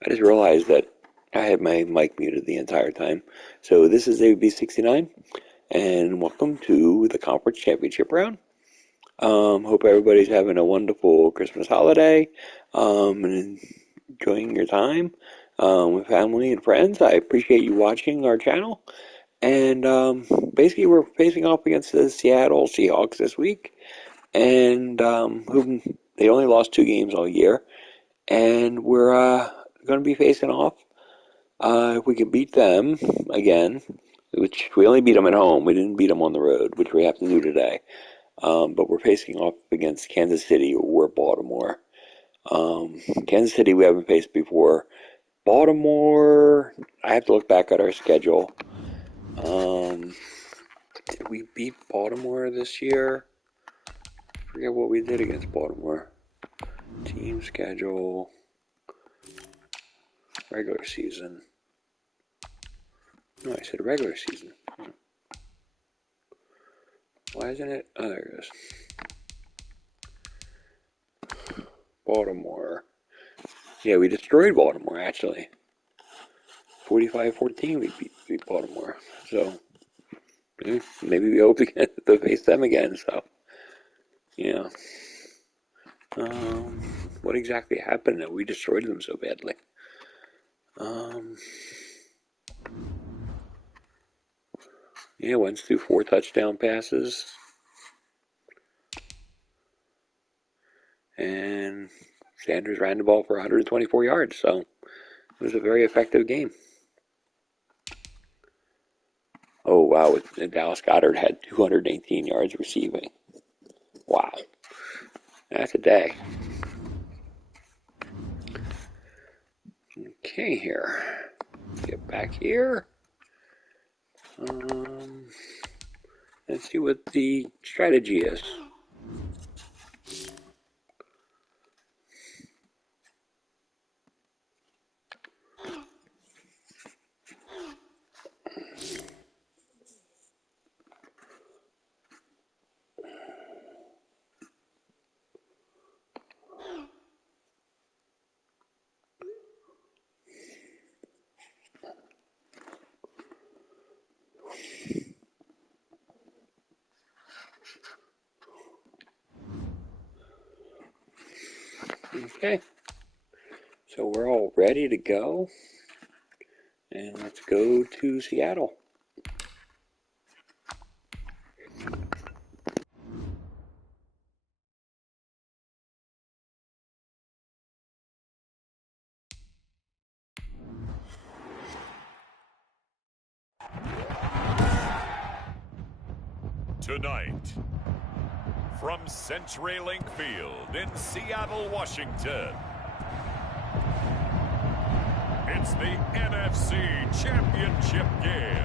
I just realized that I had my mic muted the entire time. So this is AB69, and welcome to the conference championship round. Hope everybody's having a wonderful Christmas holiday, and enjoying your time with family and friends. I appreciate you watching our channel. And basically, we're facing off against the Seattle Seahawks this week, and whom they only lost 2 games all year, and we're going to be facing off. If we can beat them again, which we only beat them at home, we didn't beat them on the road, which we have to do today. But we're facing off against Kansas City or Baltimore. Kansas City we haven't faced before. Baltimore, I have to look back at our schedule. Did we beat Baltimore this year? I forget what we did against Baltimore. Team schedule, regular season. No, I said regular season. Why isn't it? Oh, there it is. Baltimore. Yeah, we destroyed Baltimore, actually. 45-14 we beat Baltimore. So, maybe we hope to get to face them again. So, yeah. What exactly happened that we destroyed them so badly? Yeah, Wentz threw 4 touchdown passes. And Sanders ran the ball for 124 yards. So, it was a very effective game. Oh, wow. Dallas Goedert had 218 yards receiving. Wow. That's a day. Okay, here. Get back here. Let's see what the strategy is. Okay, so we're all ready to go, and let's go to Seattle. Tonight, from CenturyLink Field in Seattle, Washington, it's the NFC Championship game.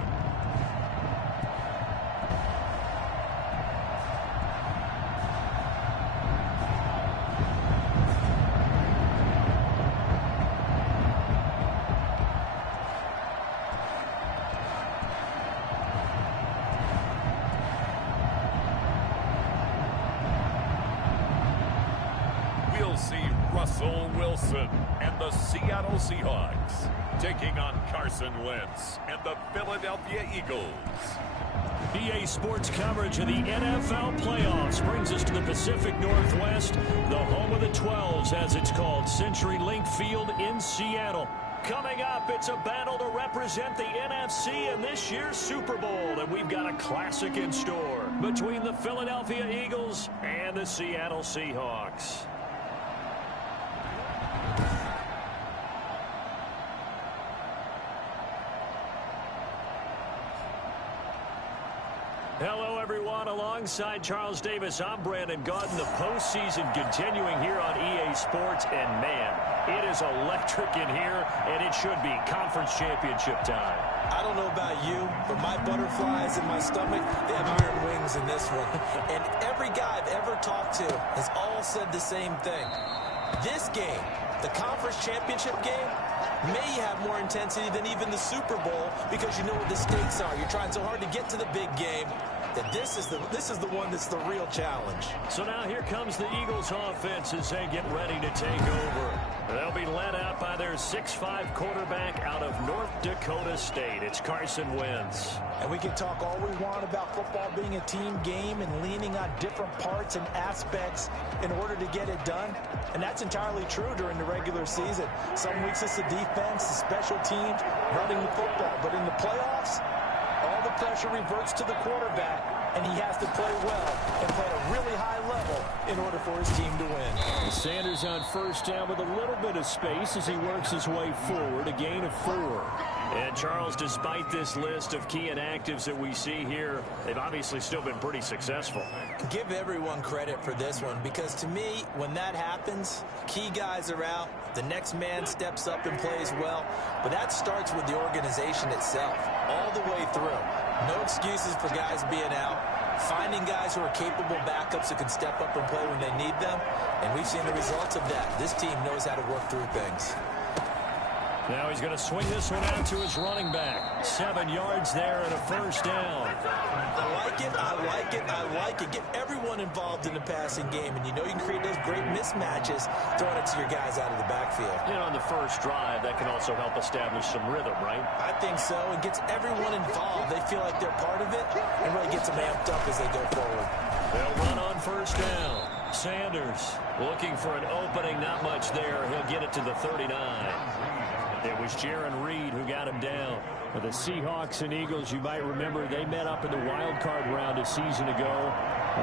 We'll see Russell Wilson and the Seattle Seahawks taking on Carson Wentz and the Philadelphia Eagles. EA Sports coverage of the NFL playoffs brings us to the Pacific Northwest, the home of the 12s, as it's called, CenturyLink Field in Seattle. Coming up, it's a battle to represent the NFC in this year's Super Bowl, and we've got a classic in store between the Philadelphia Eagles and the Seattle Seahawks. Hello, everyone. Alongside Charles Davis, I'm Brandon Gaudin. The postseason continuing here on EA Sports. And, man, it is electric in here, and it should be conference championship time. I don't know about you, but my butterflies in my stomach, they have iron wings in this one. And every guy I've ever talked to has all said the same thing. This game, the conference championship game, may have more intensity than even the Super Bowl because you know what the stakes are. You're trying so hard to get to the big game. that this is the one that's the real challenge. So now here comes the Eagles offense as they get ready to take over. They'll be led out by their 6'5" quarterback out of North Dakota State. It's Carson Wentz. And we can talk all we want about football being a team game and leaning on different parts and aspects in order to get it done. And that's entirely true during the regular season. Some weeks it's the defense, the special teams, running the football. But in the playoffs, all the pressure reverts to the quarterback, and he has to play well and play at a really high level in order for his team to win. Sanders on first down with a little bit of space as he works his way forward, a gain of 4. And Charles, despite this list of key inactives that we see here, they've obviously still been pretty successful. Give everyone credit for this one, because to me, when that happens, key guys are out, the next man steps up and plays well, but that starts with the organization itself, all the way through. No excuses for guys being out, finding guys who are capable backups who can step up and play when they need them, and we've seen the results of that. This team knows how to work through things. Now he's going to swing this one out to his running back. 7 yards there and a first down. I like it, I like it, I like it. Get everyone involved in the passing game, and you know you can create those great mismatches throwing it to your guys out of the backfield. And on the first drive, that can also help establish some rhythm, right? I think so. It gets everyone involved. They feel like they're part of it, and really gets them amped up as they go forward. They'll run on first down. Sanders looking for an opening, not much there. He'll get it to the 39. It was Jaron Reed who got him down. For the Seahawks and Eagles, you might remember, they met up in the wild card round a season ago.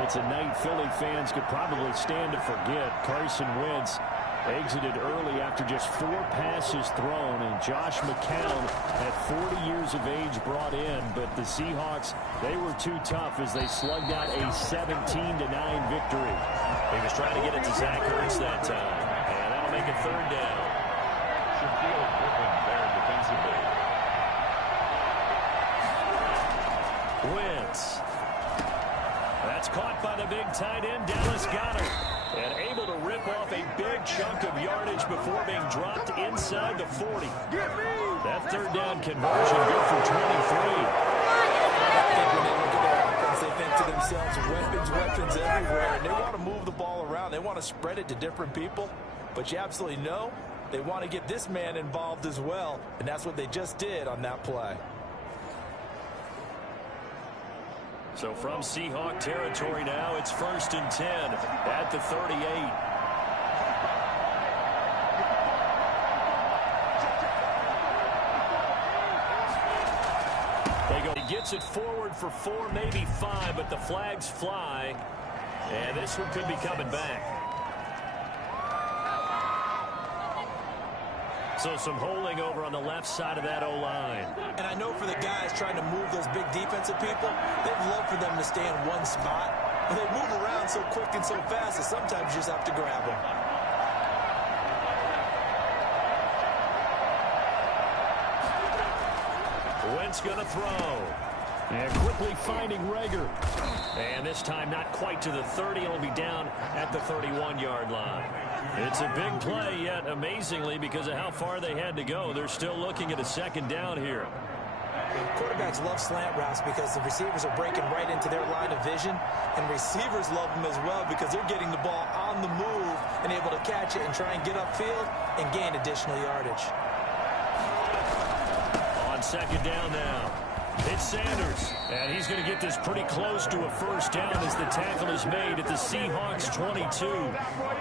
It's a night Philly fans could probably stand to forget. Carson Wentz exited early after just 4 passes thrown, and Josh McCown at 40 years of age brought in, but the Seahawks, they were too tough as they slugged out a 17-9 victory. He was trying to get it to Zach Ertz that time, and that'll make it 3rd down. Wentz. That's caught by the big tight end, Dallas Goedert, and able to rip off a big chunk of yardage before being dropped inside the 40. That 3rd down conversion good for 23. I think when they look at their offense, they think to themselves, weapons everywhere, and they want to move the ball around. They want to spread it to different people, but you absolutely know they want to get this man involved as well, and that's what they just did on that play. So from Seahawk territory now, it's 1st and 10 at the 38. They go. He gets it forward for 4, maybe 5, but the flags fly, and this one could be coming back. So some holding over on the left side of that O-line. And I know for the guys trying to move those big defensive people, they'd love for them to stay in one spot. But they move around so quick and so fast that sometimes you just have to grab them. Wentz going to throw. And quickly finding Rager. And this time not quite to the 30. It'll be down at the 31-yard line. It's a big play, yet amazingly, because of how far they had to go, they're still looking at a 2nd down here. Quarterbacks love slant routes because the receivers are breaking right into their line of vision, and receivers love them as well because they're getting the ball on the move and able to catch it and try and get upfield and gain additional yardage. On 2nd down now. It's Sanders, and he's going to get this pretty close to a 1st down as the tackle is made at the Seahawks 22.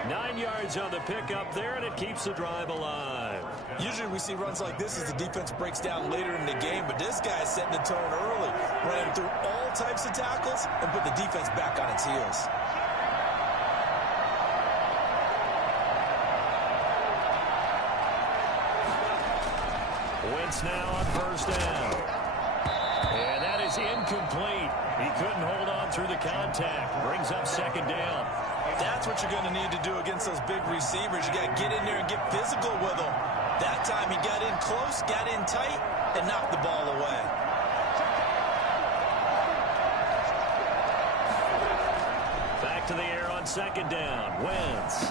9 yards on the pickup there, and it keeps the drive alive. Usually we see runs like this as the defense breaks down later in the game, but this guy's setting the tone early, running through all types of tackles and put the defense back on its heels. Wentz now on 1st down. And that is incomplete. He couldn't hold on through the contact. Brings up 2nd down. That's what you're going to need to do against those big receivers. You got to get in there and get physical with them. That time he got in close, got in tight, and knocked the ball away. Back to the air on 2nd down. Wentz.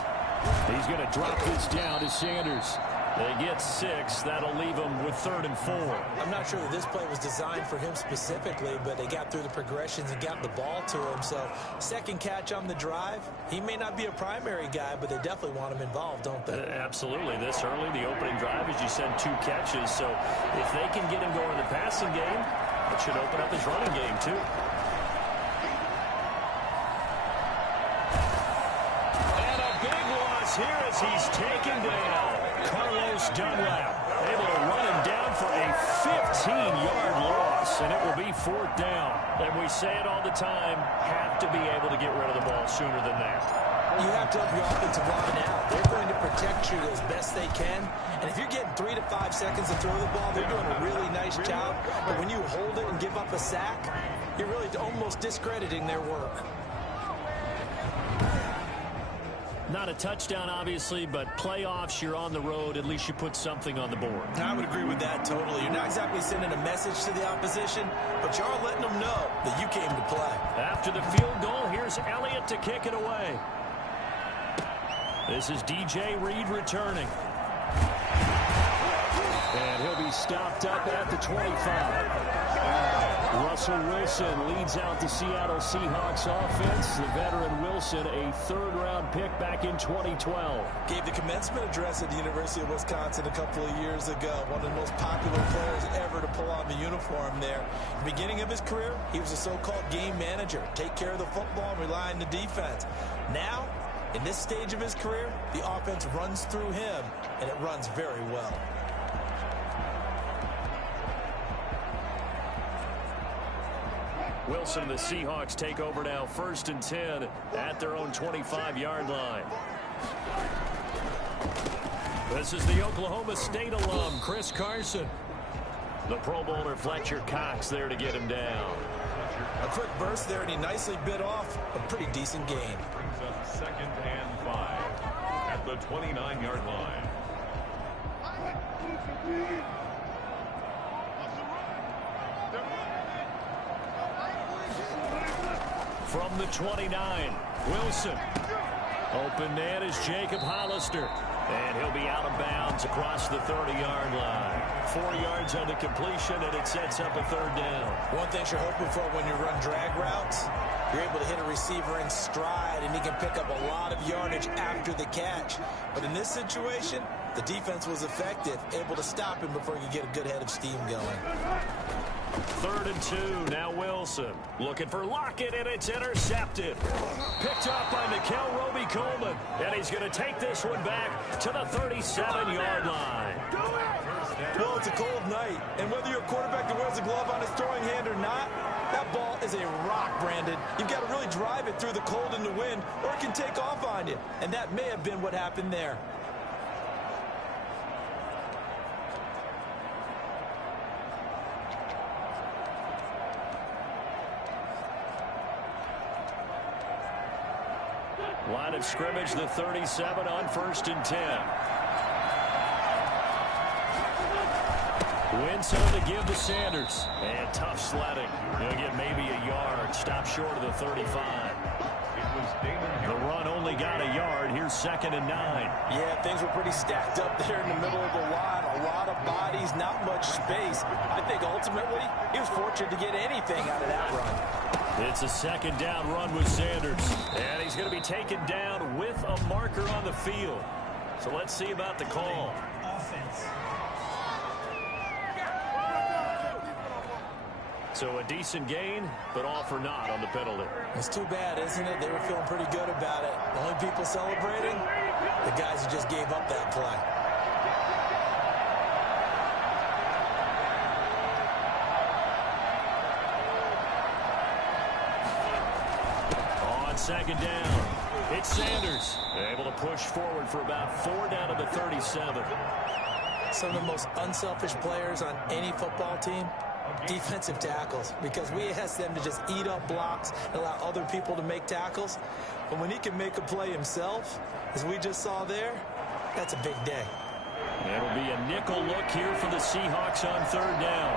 He's going to drop this down to Sanders. They get 6. That'll leave them with 3rd and 4. I'm not sure that this play was designed for him specifically, but they got through the progressions and got the ball to him. So, second catch on the drive. He may not be a primary guy, but they definitely want him involved, don't they? Absolutely. This early, the opening drive, as you said, 2 catches. So, if they can get him going in the passing game, it should open up his running game, too. And a big loss here as he's taken down. Carlos Dunlap able to run him down for a 15-yard loss, and it will be 4th down. And we say it all the time, have to be able to get rid of the ball sooner than that. You have to help your offensive line out. They're going to protect you as best they can. And if you're getting 3 to 5 seconds to throw the ball, they're doing a really nice job. But when you hold it and give up a sack, you're really almost discrediting their work. Not a touchdown, obviously, but playoffs, you're on the road. At least you put something on the board. I would agree with that totally. You're not exactly sending a message to the opposition, but you are letting them know that you came to play. After the field goal, here's Elliott to kick it away. This is DJ Reed returning. And he'll be stopped up at the 25. Russell Wilson leads out the Seattle Seahawks offense. The veteran Wilson, a 3rd-round pick back in 2012. Gave the commencement address at the University of Wisconsin a couple of years ago. One of the most popular players ever to pull on the uniform there. At the beginning of his career, he was a so-called game manager. Take care of the football and rely on the defense. Now, in this stage of his career, the offense runs through him, and it runs very well. Wilson and the Seahawks take over now, 1st and 10 at their own 25-yard line. This is the Oklahoma State alum, Chris Carson. The Pro Bowler Fletcher Cox there to get him down. A quick burst there, and he nicely bit off a pretty decent gain. Brings up 2nd and 5 at the 29-yard line. From the 29, Wilson. Open man is Jacob Hollister. And he'll be out of bounds across the 30-yard line. 4 yards on the completion, and it sets up a 3rd down. One thing you're hoping for when you run drag routes, you're able to hit a receiver in stride, and he can pick up a lot of yardage after the catch. But in this situation, the defense was effective, able to stop him before he could get a good head of steam going. 3rd and 2, now Wilson. Looking for Lockett, and it's intercepted. Picked up by Nickel Roby-Coleman. And he's going to take this one back to the 37-yard line. Well, it's a cold night, and whether you're a quarterback that wears a glove on his throwing hand or not, that ball is a rock, Brandon. You've got to really drive it through the cold and the wind, or it can take off on you. And that may have been what happened there. Line of scrimmage, the 37 on 1st and 10. Winslow to give to Sanders. And tough sledding. He'll get maybe a yard. Stop short of the 35. The run only got a yard. Here's 2nd and 9. Yeah, things were pretty stacked up there in the middle of the line. A lot of bodies, not much space. I think ultimately he was fortunate to get anything out of that run. It's a 2nd down run with Sanders. And he's going to be taken down with a marker on the field. So let's see about the call. Offense. So a decent gain, but all for naught on the penalty. It's too bad, isn't it? They were feeling pretty good about it. The only people celebrating, the guys who just gave up that play. On 2nd down, it's Sanders. Able to push forward for about 4 down to the 37. Some of the most unselfish players on any football team, defensive tackles, because we ask them to just eat up blocks and allow other people to make tackles. But when he can make a play himself, as we just saw there, that's a big day. It'll be a nickel look here for the Seahawks on 3rd down.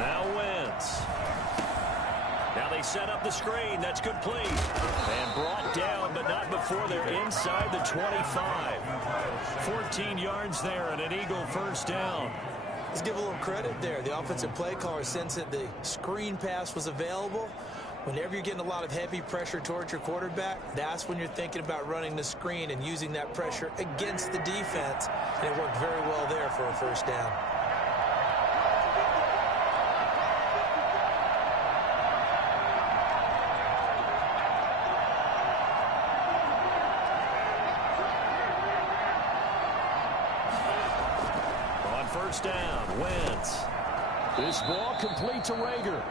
Now Wentz. Now they set up the screen. That's complete. And brought down, but not before before they're inside the 25. 14 yards there and an Eagle first down. Let's give a little credit there. The offensive play caller sensed that the screen pass was available. Whenever you're getting a lot of heavy pressure towards your quarterback, that's when you're thinking about running the screen and using that pressure against the defense. And it worked very well there for a first down. On first down, Wentz. This ball complete to Rager.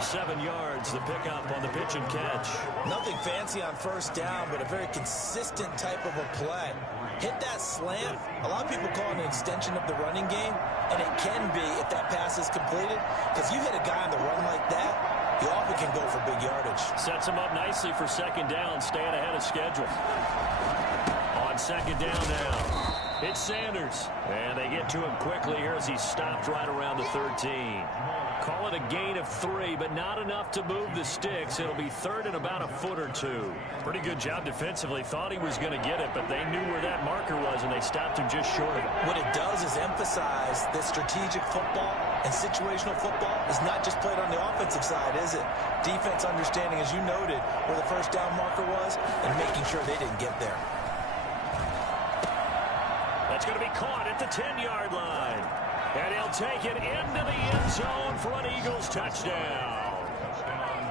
7 yards, the pickup on the pitch and catch. Nothing fancy on first down, but a very consistent type of a play. Hit that slant. A lot of people call it an extension of the running game, and it can be if that pass is completed, because you hit a guy on the run like that, you often can go for big yardage. Sets him up nicely for second down, staying ahead of schedule. On second down now, it's Sanders. And they get to him quickly here as he stopped right around the 13. Call it a gain of 3, but not enough to move the sticks. It'll be third and about a foot or two. Pretty good job defensively. Thought he was going to get it, but they knew where that marker was, and they stopped him just short of it. What it does is emphasize that strategic football and situational football is not just played on the offensive side, is it? Defense understanding, as you noted, where the first down marker was and making sure they didn't get there. That's going to be caught at the 10-yard line. And he'll take it into the end zone for an Eagles touchdown.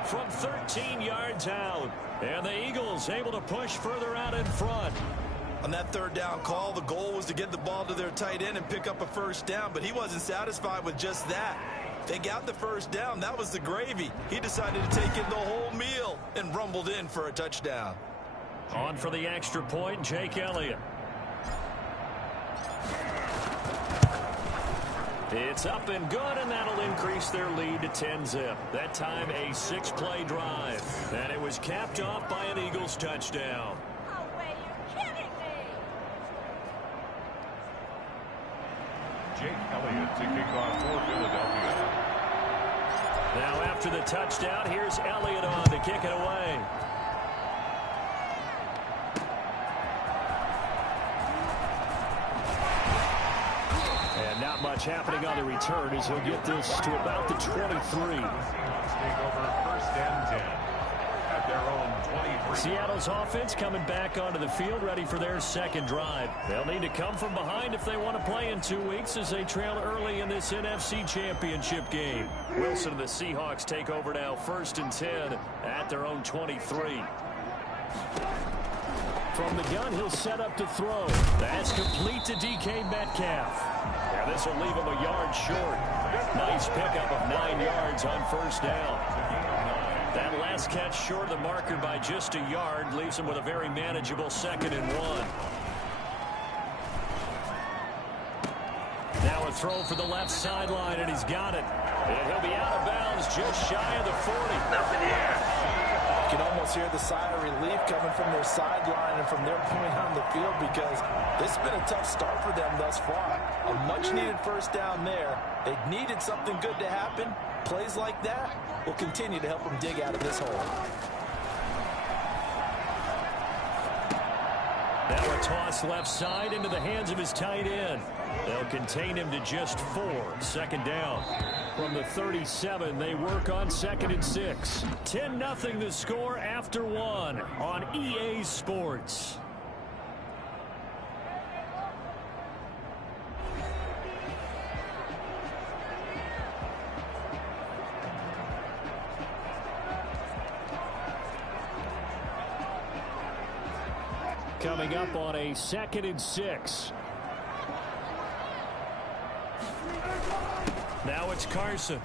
From 13 yards out. And the Eagles able to push further out in front. On that third down call, the goal was to get the ball to their tight end and pick up a first down, but he wasn't satisfied with just that. They got the first down. That was the gravy. He decided to take in the whole meal and rumbled in for a touchdown. On for the extra point, Jake Elliott. It's up and good, and that'll increase their lead to 10-zip. That time a 6-play drive. And it was capped off by an Eagles touchdown. Oh, wait, you're kidding me. Jake Elliott to kick off for Philadelphia. Now after the touchdown, here's Elliott on to kick it away. And not much happening on the return as he'll get this to about the 23. Take over first and 10 at their own 23. Seattle's offense coming back onto the field, ready for their second drive. They'll need to come from behind if they want to play in 2 weeks as they trail early in this NFC Championship game. Wilson and the Seahawks take over now, first and 10 at their own 23. From the gun, he'll set up to throw. That's complete to DK Metcalf. Yeah, this will leave him a yard short. Nice pickup of 9 yards on first down. That last catch short of the marker by just a yard leaves him with a very manageable 2nd and 1. Now a throw for the left sideline, and he's got it. And he'll be out of bounds just shy of the 40. Nothing here. You can almost hear the sigh of relief coming from their sideline and from their point on the field, because this has been a tough start for them thus far. A much-needed first down there. They needed something good to happen. Plays like that will continue to help them dig out of this hole. Now a toss left side into the hands of his tight end. They'll contain him to just 4. 2nd down. From the 37, they work on 2nd and 6. 10-0 the score after 1 on EA Sports. Coming up on a 2nd and 6. Now it's Carson.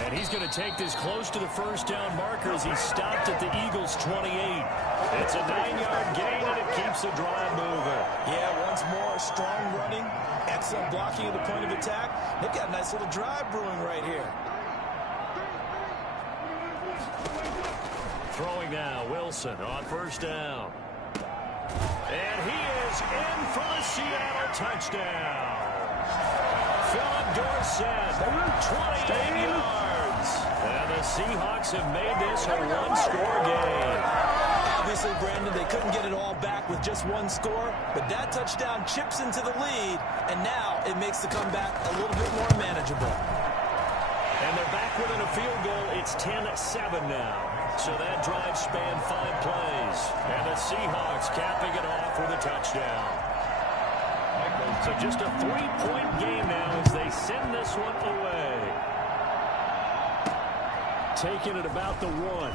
And he's going to take this close to the first down marker as he stopped at the Eagles' 28. It's a 9-yard gain, and it keeps the drive moving. Yeah, once more, strong running, excellent blocking at the point of attack. They've got a nice little drive brewing right here. Throwing now, Wilson on first down. And he is in for the Seattle touchdown. Philip Dorsett, 28 yards. And the Seahawks have made this a one-score game. This they couldn't get it all back with just one score, but that touchdown chips into the lead, and now it makes the comeback a little bit more manageable. And they're back within a field goal. It's 10-7 now. So that drive spanned 5 plays. And the Seahawks capping it off with a touchdown. So just a 3-point game now as they send this one away. Taking it about the 1.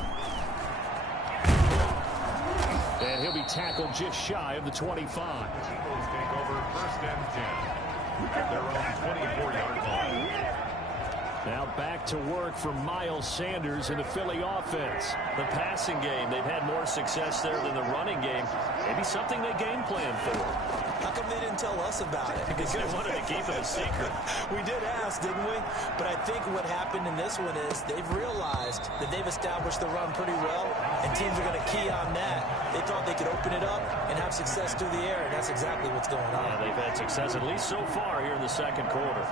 And he'll be tackled just shy of the 25. Eagles take over 1st and 10 at their own 24-yard line. Now back to work for Miles Sanders in the Philly offense. The passing game, they've had more success there than the running game. Maybe something they game plan for. How come they didn't tell us about it? Because they wanted to keep it a secret. We did ask, didn't we? But I think what happened in this one is they've realized that they've established the run pretty well, and teams are going to key on that. They thought they could open it up and have success through the air, and that's exactly what's going on. Yeah, they've had success at least so far here in the second quarter.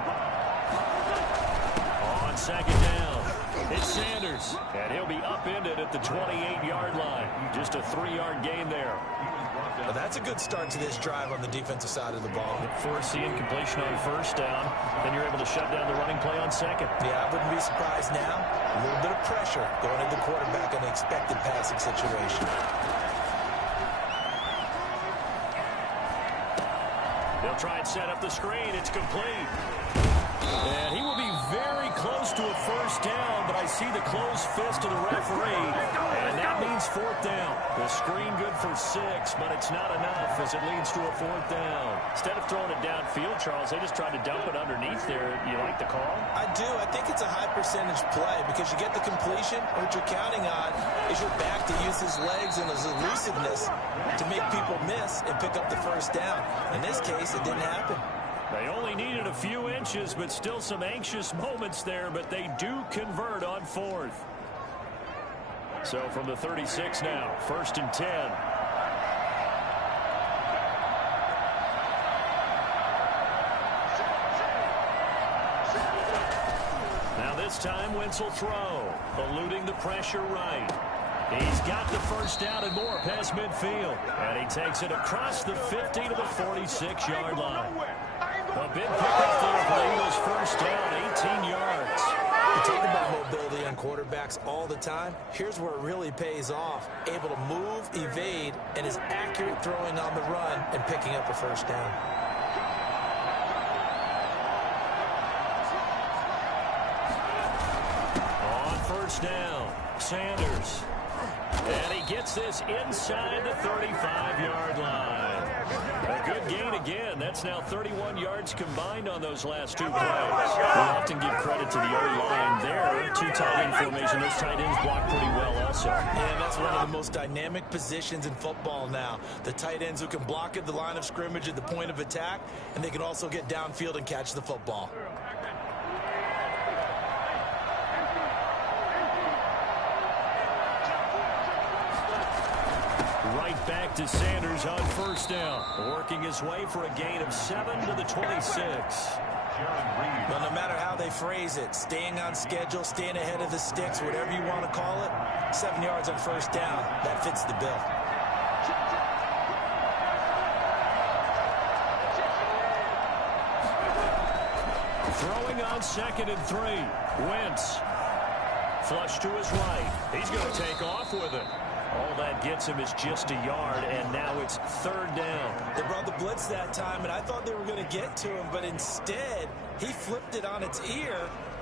On second down, it's Sanders, and he'll be upended at the 28-yard line. Just a 3-yard gain there. Well, that's a good start to this drive on the defensive side of the ball. Forcing completion on first down, then you're able to shut down the running play on second. Yeah, I wouldn't be surprised now. A little bit of pressure going into the quarterback in an expected passing situation. They'll try and set up the screen. It's complete. And he will be very close to a first down, but I see the closed fist of the referee, and that means 4th down. The screen good for 6, but it's not enough as it leads to a 4th down. Instead of throwing it downfield, Charles, they just tried to dump it underneath there. You like the call? I do. I think it's a high percentage play because you get the completion. What you're counting on is your back to use his legs and his elusiveness to make people miss and pick up the first down. In this case, it didn't happen. They only needed a few inches, but still some anxious moments there, but they do convert on 4th. So from the 36 now, 1st and 10. Now this time, Wentz will throw, eluding the pressure right. He's got the first down and more past midfield. And he takes it across the 50 to the 46-yard line. A big pickup there for the Eagles, first down, 18 yards. We talk about mobility on quarterbacks all the time. Here's where it really pays off. Able to move, evade, and is accurate throwing on the run and picking up a first down. On first down, Sanders. And he gets this inside the 35-yard line. A good gain again. That's now 31 yards combined on those last 2 plays. We often give credit to the O-line there. 2 tight end formation. Those tight ends block pretty well also. And that's one of the most dynamic positions in football now. The tight ends who can block at the line of scrimmage at the point of attack, and they can also get downfield and catch the football. Right back to Sanders on first down. Working his way for a gain of 7 to the 26. Well, no matter how they phrase it, staying on schedule, staying ahead of the sticks, whatever you want to call it, 7 yards on first down, that fits the bill. Throwing on 2nd and 3. Wentz. Flush to his right. He's going to take off with it. All that gets him is just a yard, and now it's 3rd down. They brought the blitz that time, and I thought they were going to get to him, but instead, he flipped it on its ear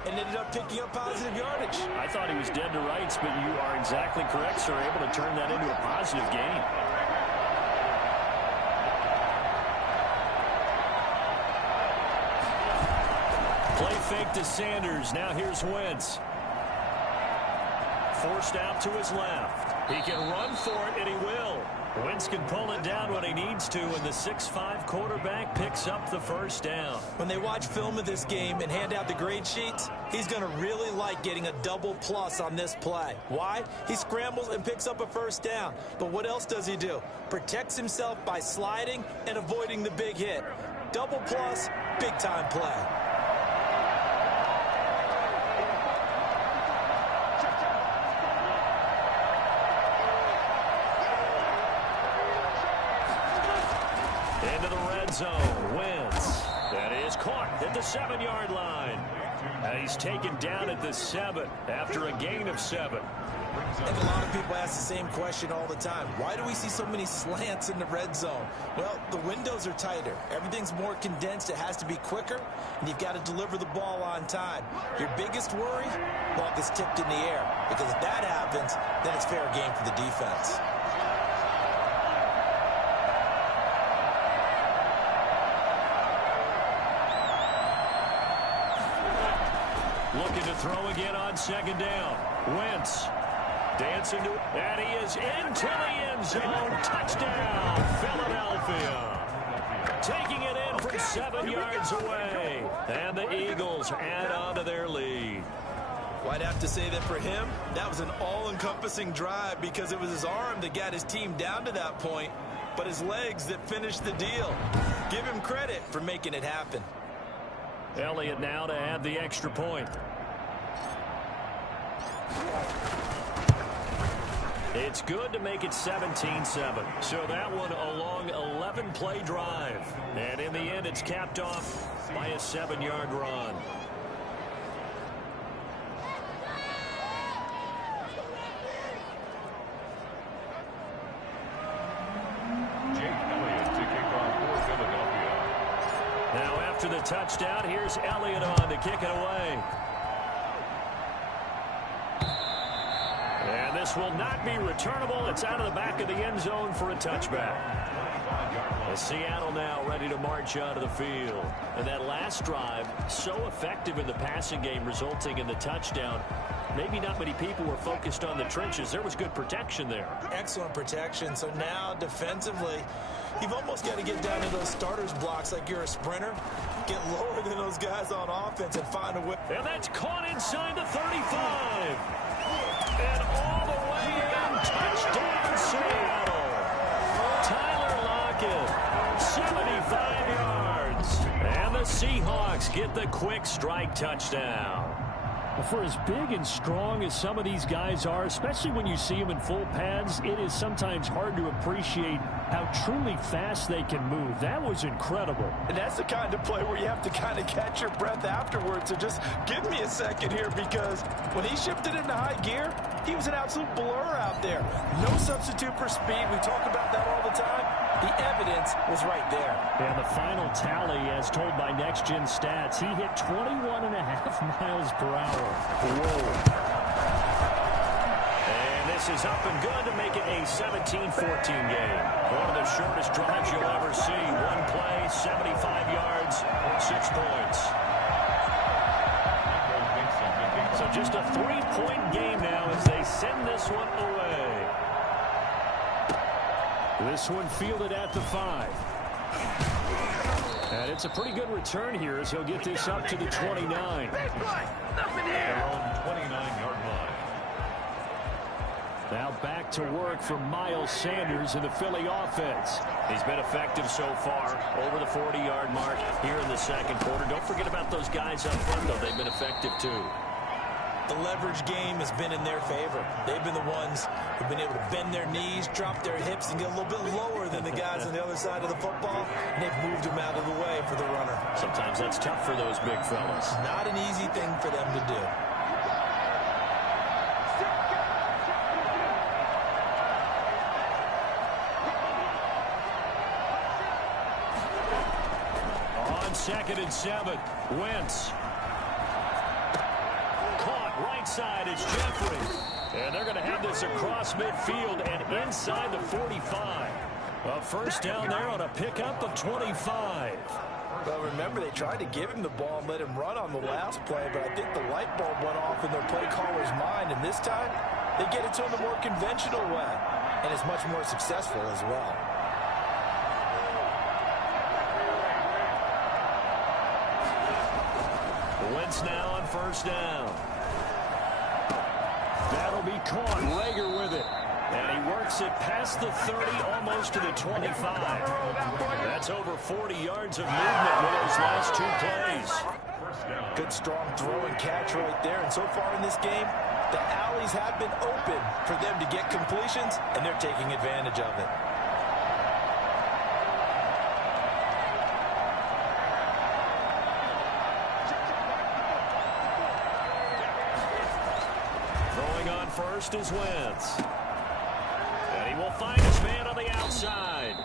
and ended up picking up positive yardage. I thought he was dead to rights, but you are exactly correct, sir. Able to turn that into a positive gain. Play fake to Sanders. Now here's Wentz. Forced out to his left. He can run for it, and he will. Wentz can pull it down when he needs to, and the 6'5" quarterback picks up the first down. When they watch film of this game and hand out the grade sheets, he's going to really like getting a double plus on this play. Why? He scrambles and picks up a first down. But what else does he do? Protects himself by sliding and avoiding the big hit. Double plus, big-time play. Into the red zone. Wentz. That is caught at the 7-yard line. And he's taken down at the 7 after a gain of 7. And a lot of people ask the same question all the time. Why do we see so many slants in the red zone? Well, the windows are tighter. Everything's more condensed. It has to be quicker, and you've got to deliver the ball on time. Your biggest worry? Ball gets tipped in the air. Because if that happens, then it's fair game for the defense. Looking to throw again on 2nd down. Wentz. Dancing to it, and he is into the end zone. Touchdown, Philadelphia. Taking it in from 7 yards away. And the Eagles add on to their lead. Well, I'd have to say that for him, that was an all-encompassing drive because it was his arm that got his team down to that point, but his legs that finished the deal. Give him credit for making it happen. Elliott now to add the extra point. It's good to make it 17-7. So that one a long 11-play drive. And in the end, it's capped off by a 7-yard run. Now after the touchdown, here's Elliott on to kick it away. And this will not be returnable. It's out of the back of the end zone for a touchback. As Seattle now ready to march out of the field. And that last drive, so effective in the passing game, resulting in the touchdown. Maybe not many people were focused on the trenches. There was good protection there. Excellent protection. So now defensively, you've almost got to get down to those starters blocks like you're a sprinter. Get lower than those guys on offense and find a way. And that's caught inside the 35. And all the way in. Touchdown, Seattle. Tyler Lockett, 75 yards. And the Seahawks get the quick strike touchdown. For as big and strong as some of these guys are, especially when you see them in full pads, it is sometimes hard to appreciate how truly fast they can move. That was incredible. And that's the kind of play where you have to kind of catch your breath afterwards. So just give me a second here, because when he shifted into high gear, he was an absolute blur out there. No substitute for speed. We talk about that all the time. The evidence was right there. And the final tally, as told by Next Gen Stats, he hit 21.5 miles per hour. Whoa. And this is up and good to make it a 17-14 game. One of the shortest drives you'll ever see. One play, 75 yards, 6 points. So just a 3-point game now as they send this one away. This one fielded at the 5. And it's a pretty good return here as he'll get this up to the 29. They're on 29-yard line. Now back to work for Miles Sanders in the Philly offense. He's been effective so far over the 40-yard mark here in the second quarter. Don't forget about those guys up front, though. They've been effective, too. The leverage game has been in their favor. They've been the ones who've been able to bend their knees, drop their hips, and get a little bit lower than the guys on the other side of the football, and they've moved them out of the way for the runner. Sometimes that's tough for those big fellas. Not an easy thing for them to do. On 2nd and 7, Wentz. Right side, it's Jeffrey. And they're going to have this across midfield and inside the 45. A first down there on a pickup of 25. Well, remember, they tried to give him the ball and let him run on the last play, but I think the light bulb went off in their play caller's mind, and this time they get it to him the more conventional way, and it's much more successful as well. Wentz now on first down. That'll be caught. Rager with it. And he works it past the 30, almost to the 25. That's over 40 yards of movement with those last 2 plays. Good strong throw and catch right there. And so far in this game, the alleys have been open for them to get completions, and they're taking advantage of it. first is Wentz. And he will find his man on the outside.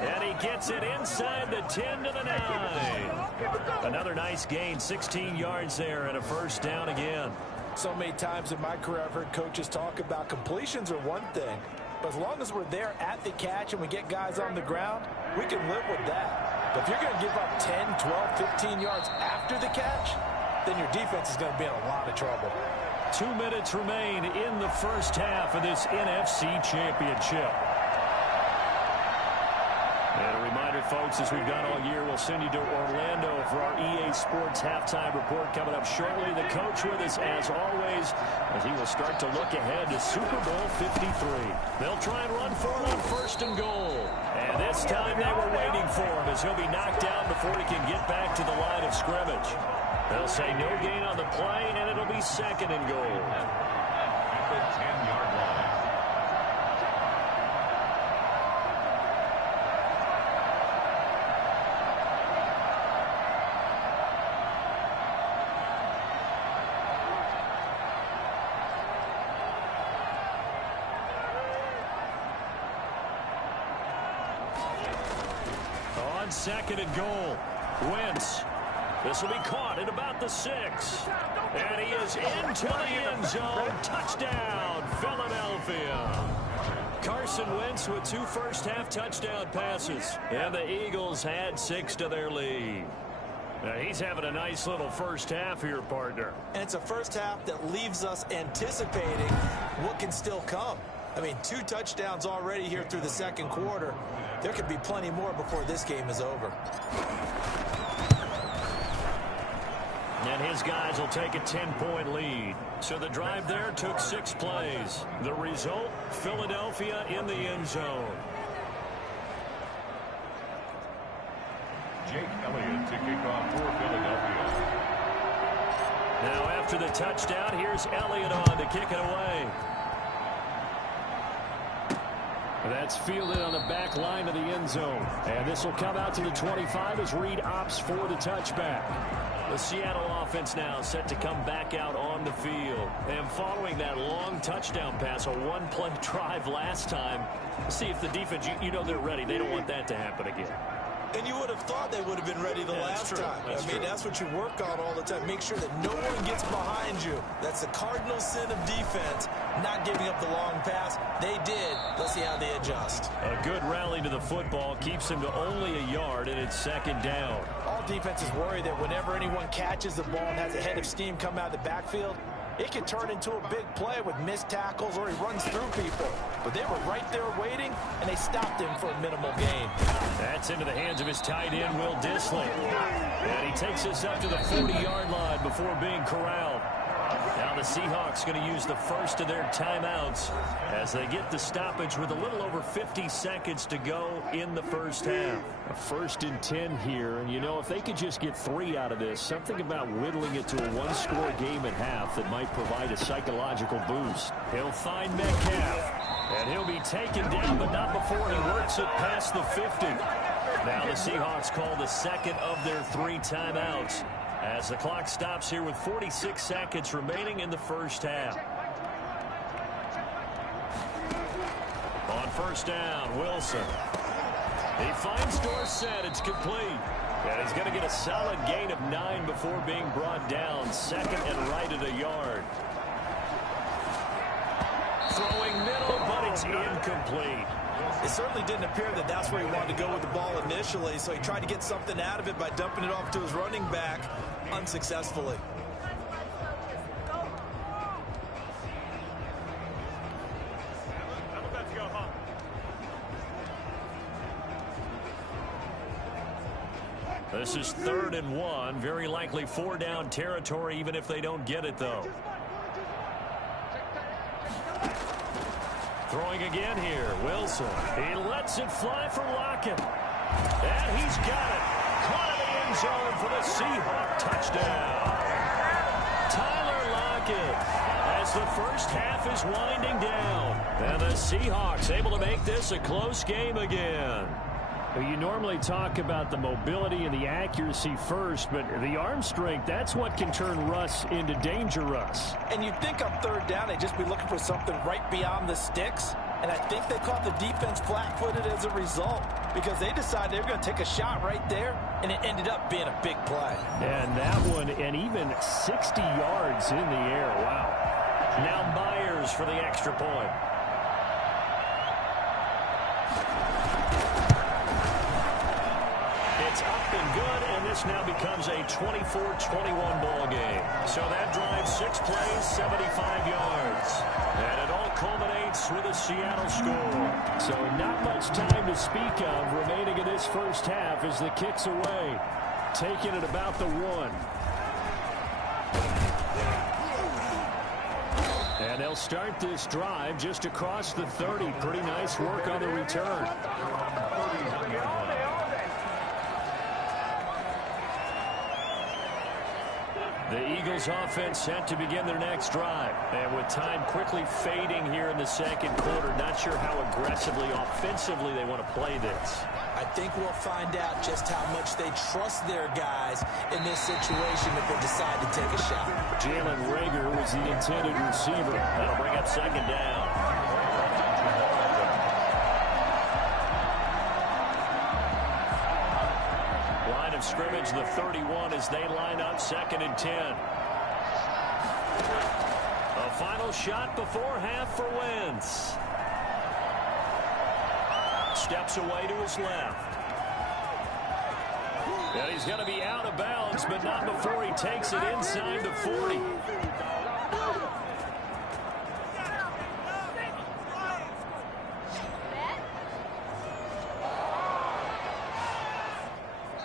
And he gets it inside the 10 to the 9. Another nice gain, 16 yards there and a first down again. So many times in my career I've heard coaches talk about completions are one thing. But as long as we're there at the catch and we get guys on the ground, we can live with that. But if you're going to give up 10, 12, 15 yards after the catch, then your defense is going to be in a lot of trouble. 2 minutes remain in the first half of this NFC Championship. And a reminder, folks, as we've done all year, we'll send you to Orlando for our EA Sports halftime report coming up shortly. The coach with us, as always, as he will start to look ahead to Super Bowl 53. They'll try and run for it on first and goal. And this time they were waiting for him as he'll be knocked down before he can get back to the line of scrimmage. They'll say no gain on the play, and it'll be second and goal. At the 10-yard line. On second and goal, Wentz. This will be caught at about the 6. And he is into the end zone. Touchdown, Philadelphia. Carson Wentz with 2 first-half touchdown passes. And the Eagles had 6 to their lead. Now he's having a nice little first half here, partner. And it's a first half that leaves us anticipating what can still come. I mean, 2 touchdowns already here through the second quarter. There could be plenty more before this game is over. And his guys will take a 10-point lead. So the drive there took 6 plays. The result, Philadelphia in the end zone. Jake Elliott to kick off for Philadelphia. Now after the touchdown, here's Elliott on to kick it away. That's fielded on the back line of the end zone. And this will come out to the 25 as Reed opts for the touchback. The Seattle offense now set to come back out on the field. And following that long touchdown pass, a one-play drive last time, see if the defense, you know they're ready. They don't want that to happen again. And you would have thought they would have been ready the last time. That's what you work on all the time. Make sure that no one gets behind you. That's the cardinal sin of defense, not giving up the long pass. They did. Let's see how they adjust. A good rally to the football keeps them to only a yard, and it's second down. All defenses worry that whenever anyone catches the ball and has a head of steam come out of the backfield, it can turn into a big play with missed tackles or he runs through people. But they were right there waiting, and they stopped him for a minimal gain. That's into the hands of his tight end, Will Dissly. And he takes us up to the 40-yard line before being corralled. Now the Seahawks going to use the first of their timeouts as they get the stoppage with a little over 50 seconds to go in the first half. A 1st and 10 here, and you know, if they could just get 3 out of this, something about whittling it to a one-score game at half that might provide a psychological boost. He'll find Metcalf, and he'll be taken down, but not before he works it past the 50. Now the Seahawks call the second of their 3 timeouts as the clock stops here with 46 seconds remaining in the first half. On first down, Wilson. He finds Dorsett. It's complete. And he's going to get a solid gain of 9 before being brought down. Second and right at a yard. Throwing middle, but it's incomplete. It certainly didn't appear that that's where he wanted to go with the ball initially, so he tried to get something out of it by dumping it off to his running back unsuccessfully. This is 3rd and 1. Very likely 4-down territory, even if they don't get it, though. Throwing again here, Wilson. He lets it fly for Lockett. And he's got it. Caught in the end zone for the Seahawk touchdown. Tyler Lockett, as the first half is winding down. And the Seahawks able to make this a close game again. Well, you normally talk about the mobility and the accuracy first, but the arm strength, that's what can turn Russ into danger Russ. And you'd think on third down they'd just be looking for something right beyond the sticks. And I think they caught the defense flat-footed as a result because they decided they were going to take a shot right there, and it ended up being a big play. And that one, and even 60 yards in the air. Wow. Now Myers for the extra point. It's up and good, and this now becomes a 24-21 ball game. So that drives 6 plays, 75 yards. And it all culminates with a Seattle score. So not much time to speak of remaining in this first half as the kick's away. Taking it about the 1. And they'll start this drive just across the 30. Pretty nice work on the return. The Eagles offense set to begin their next drive. And with time quickly fading here in the second quarter, not sure how aggressively, offensively they want to play this. I think we'll find out just how much they trust their guys in this situation if they decide to take a shot. Jalen Reagor was the intended receiver. That'll bring up second down. Line of scrimmage, the 31 as they line up, 2nd and 10. A final shot before half for Wentz. Steps away to his left. And he's going to be out of bounds, but not before he takes it inside the 40.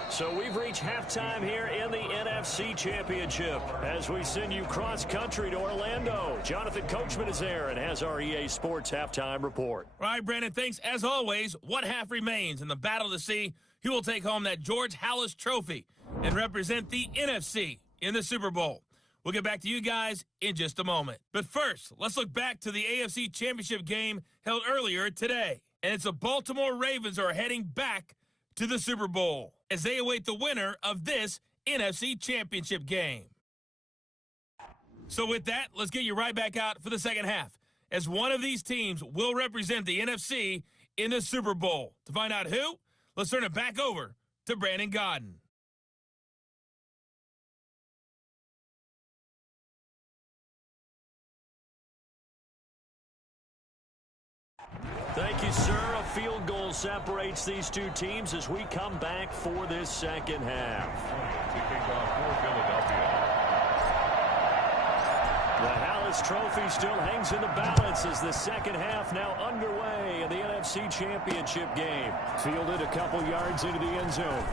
So we've reached halftime here in the NFC Championship as we send you cross-country to Orlando. Jonathan Coachman is there and has our EA Sports halftime report. All right, Brandon, thanks. As always, one half remains in the battle to see who will take home that George Halas trophy and represent the NFC in the Super Bowl. We'll get back to you guys in just a moment. But first, let's look back to the AFC Championship game held earlier today. And it's the Baltimore Ravens who are heading back to the Super Bowl as they await the winner of this NFC Championship game. So with that, let's get you right back out for the second half, as one of these teams will represent the NFC in the Super Bowl. To find out who, let's turn it back over to Brandon Godden. Thank you, sir. A field goal separates these two teams as we come back for this second half. The Halas Trophy still hangs in the balance as the second half now underway in the NFC Championship game. Fielded a couple yards into the end zone.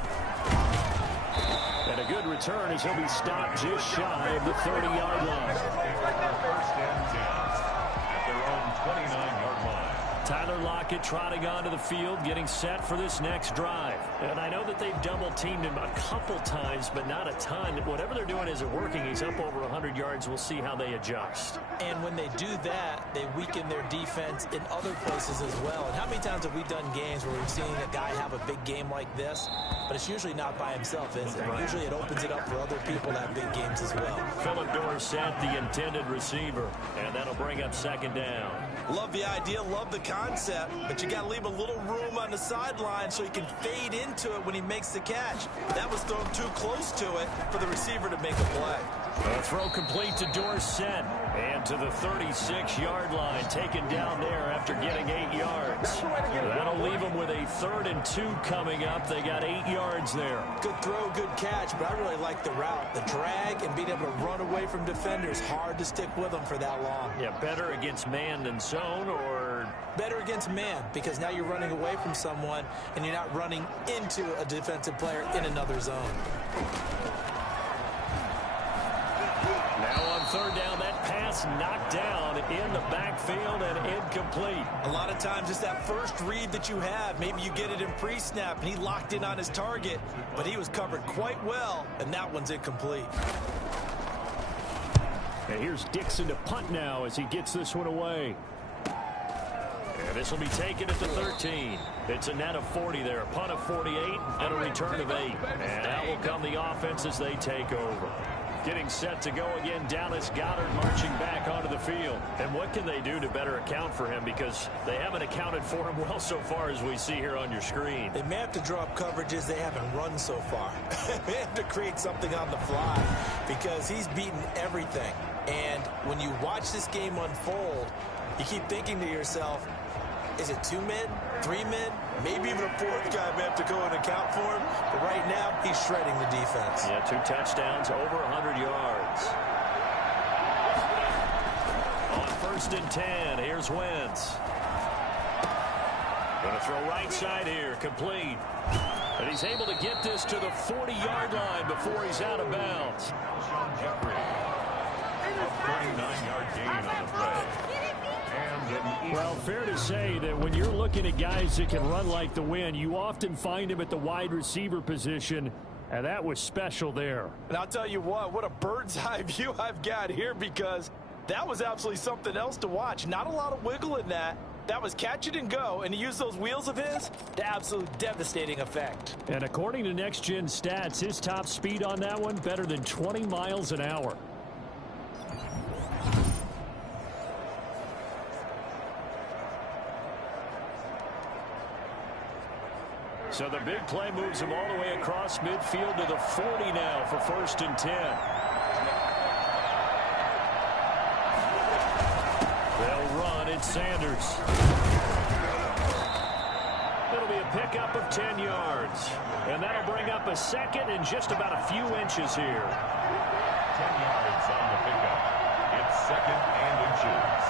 And a good return as he'll be stopped just shy of the 30-yard line. First and 10 at their own 29-yard line. Tyler Lockett trotting onto the field, getting set for this next drive. And I know that they've double-teamed him a couple times, but not a ton. Whatever they're doing isn't working. He's up over 100 yards. We'll see how they adjust. And when they do that, they weaken their defense in other places as well. And how many times have we done games where we've seen a guy have a big game like this, but it's usually not by himself, is it? Right. Usually it opens it up for other people to have big games as well. Phillip Dorsett, the intended receiver, and that'll bring up second down. Love the idea, love the concept, but you got to leave a little room on the sideline so he can fade into it when he makes the catch. That was thrown too close to it for the receiver to make a play. A throw complete to Dorsett and to the 36-yard line, taken down there after getting 8 yards. That'll leave them with a 3rd and 2 coming up. They got 8 yards there. Good throw, good catch, but I really like the route. The drag and being able to run away from defenders, hard to stick with them for that long. Yeah, better against man than zone, or better against man, because now you're running away from someone and you're not running into a defensive player in another zone. Now on 3rd down, that pass knocked down in the backfield and incomplete. A lot of times it's that first read that you have. Maybe you get it in pre-snap and he locked in on his target, but he was covered quite well, and that one's incomplete. And here's Dixon to punt now as he gets this one away. And this will be taken at the 13. It's a net of 40 there. A punt of 48 and a return of 8. And out will come the offense as they take over. Getting set to go again, Dallas Goedert marching back onto the field. And what can they do to better account for him? Because they haven't accounted for him well so far as we see here on your screen. They may have to draw up coverages they haven't run so far. They have to create something on the fly because he's beaten everything. And when you watch this game unfold, you keep thinking to yourself, is it 2 men, 3 men, maybe even a 4th guy may have to go and account for him. But right now, he's shredding the defense. Yeah, 2 touchdowns, over 100 yards. On 1st and 10, here's Wentz. Going to throw right side here, complete. And he's able to get this to the 40-yard line before he's out of bounds. A 49-yard gain on the play. Well, fair to say that when you're looking at guys that can run like the wind, you often find him at the wide receiver position, and that was special there. And I'll tell you what a bird's eye view I've got here because that was absolutely something else to watch. Not a lot of wiggle in that. That was catch it and go, and he used those wheels of his to absolute devastating effect. And according to Next Gen Stats, his top speed on that one, better than 20 miles an hour. So the big play moves him all the way across midfield to the 40 now for 1st and 10. They'll run. It's Sanders. It'll be a pickup of 10 yards. And that'll bring up a second and just about a few inches here. 10 yards on the pickup. It's 2nd and inches.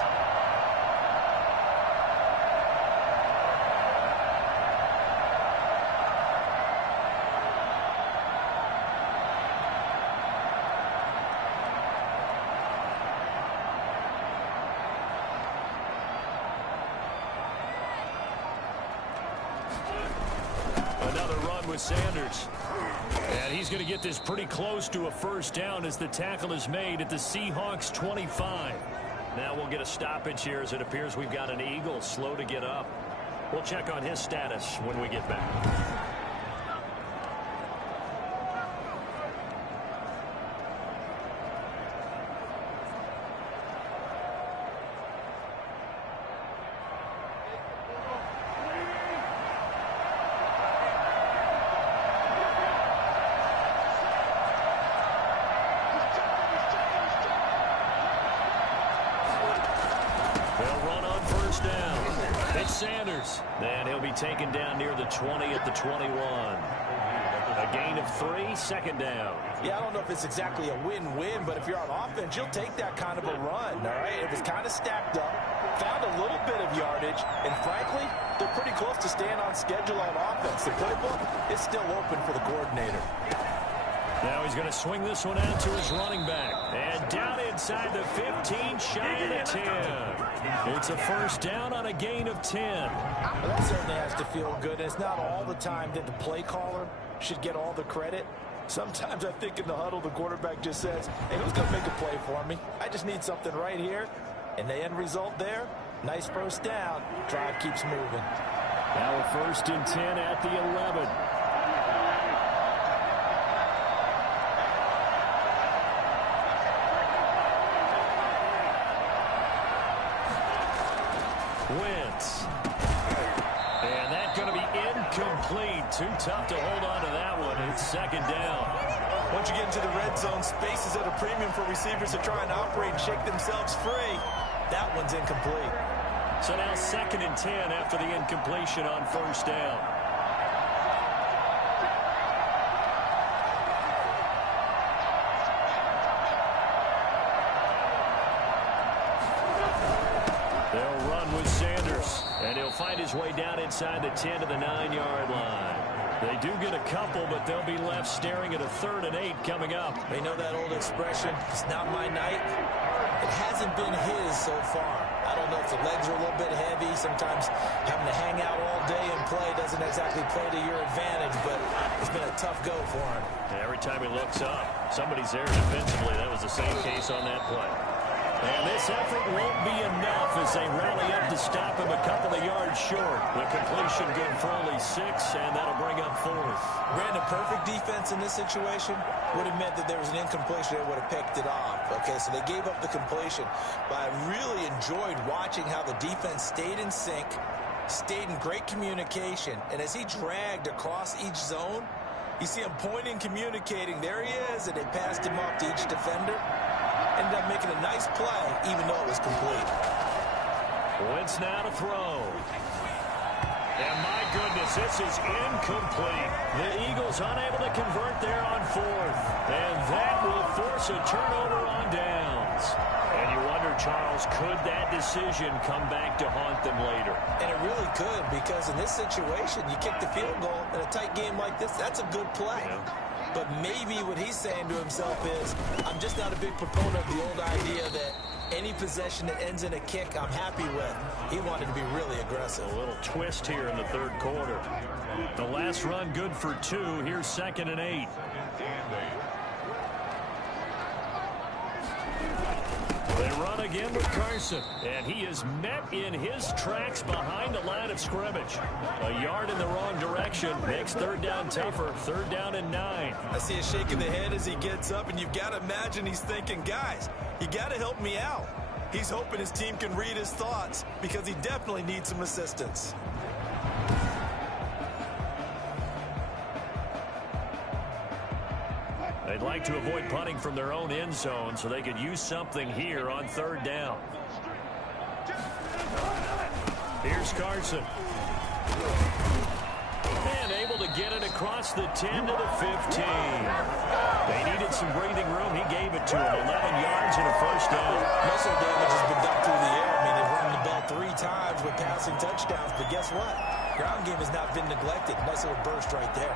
Another run with Sanders. And he's going to get this pretty close to a 1st down as the tackle is made at the Seahawks 25. Now we'll get a stoppage here as it appears we've got an Eagle slow to get up. We'll check on his status when we get back. Sanders. And he'll be taken down near the 20 at the 21. A gain of 3, 2nd down. Yeah, I don't know if it's exactly a win-win, but if you're on offense, you'll take that kind of a run, all right? It was kind of stacked up, found a little bit of yardage, and frankly, they're pretty close to staying on schedule on offense. The playbook is still open for the coordinator. Now he's going to swing this one out to his running back. And down inside the 15, shy of the 10. It's a 1st down on a gain of 10. Well, that certainly has to feel good. It's not all the time that the play caller should get all the credit. Sometimes I think in the huddle, the quarterback just says, hey, who's going to make a play for me? I just need something right here. And the end result there, nice 1st down. Drive keeps moving. Now a 1st and 10 at the 11. Wentz. And that's going to be incomplete. Too tough to hold on to that one. It's 2nd down. Once you get into the red zone, space is at a premium for receivers to try and operate and shake themselves free. That one's incomplete. So now 2nd and 10 after the incompletion on 1st down. They'll run with Sanders, and he'll find his way down inside the 10 to the 9-yard line. They do get a couple, but they'll be left staring at a 3rd and 8 coming up. They know that old expression, it's not my night. It hasn't been his so far. I don't know if the legs are a little bit heavy. Sometimes having to hang out all day and play doesn't exactly play to your advantage, but it's been a tough go for him. And every time he looks up, somebody's there defensively. That was the same case on that play. And this effort won't be enough as they rally up to stop him a couple of yards short. The completion good for only 6, and that'll bring up 4th. Brandon, perfect defense in this situation would have meant that there was an incompletion. They would have picked it off. Okay, so they gave up the completion. But I really enjoyed watching how the defense stayed in sync, stayed in great communication. And as he dragged across each zone, you see him pointing, communicating. There he is, and they passed him off to each defender. Ended up making a nice play, even though it was complete. Wentz now to throw. And my goodness, this is incomplete. The Eagles unable to convert there on 4th. And that will force a turnover on downs. And you wonder, Charles, could that decision come back to haunt them later? And it really could, because in this situation, you kick the field goal in a tight game like this, that's a good play. Yeah. But maybe what he's saying to himself is, I'm just not a big proponent of the old idea that any possession that ends in a kick I'm happy with. He wanted to be really aggressive. A little twist here in the 3rd quarter. The last run good for 2. Here's 2nd and 8. They run again with Carson, and he is met in his tracks behind the line of scrimmage. A yard in the wrong direction makes 3rd down tougher. 3rd down and 9. I see a shake of the head as he gets up, and you've got to imagine he's thinking, guys, you got to help me out. He's hoping his team can read his thoughts because he definitely needs some assistance. They'd like to avoid punting from their own end zone so they could use something here on 3rd down. Here's Carson. And able to get it across the 10 to the 15. They needed some breathing room. He gave it to them. 11 yards and a 1st down. Muscle damage has been done through the air. I mean, they've run the ball 3 times with passing touchdowns, but guess what? Ground game has not been neglected. Nice little burst right there.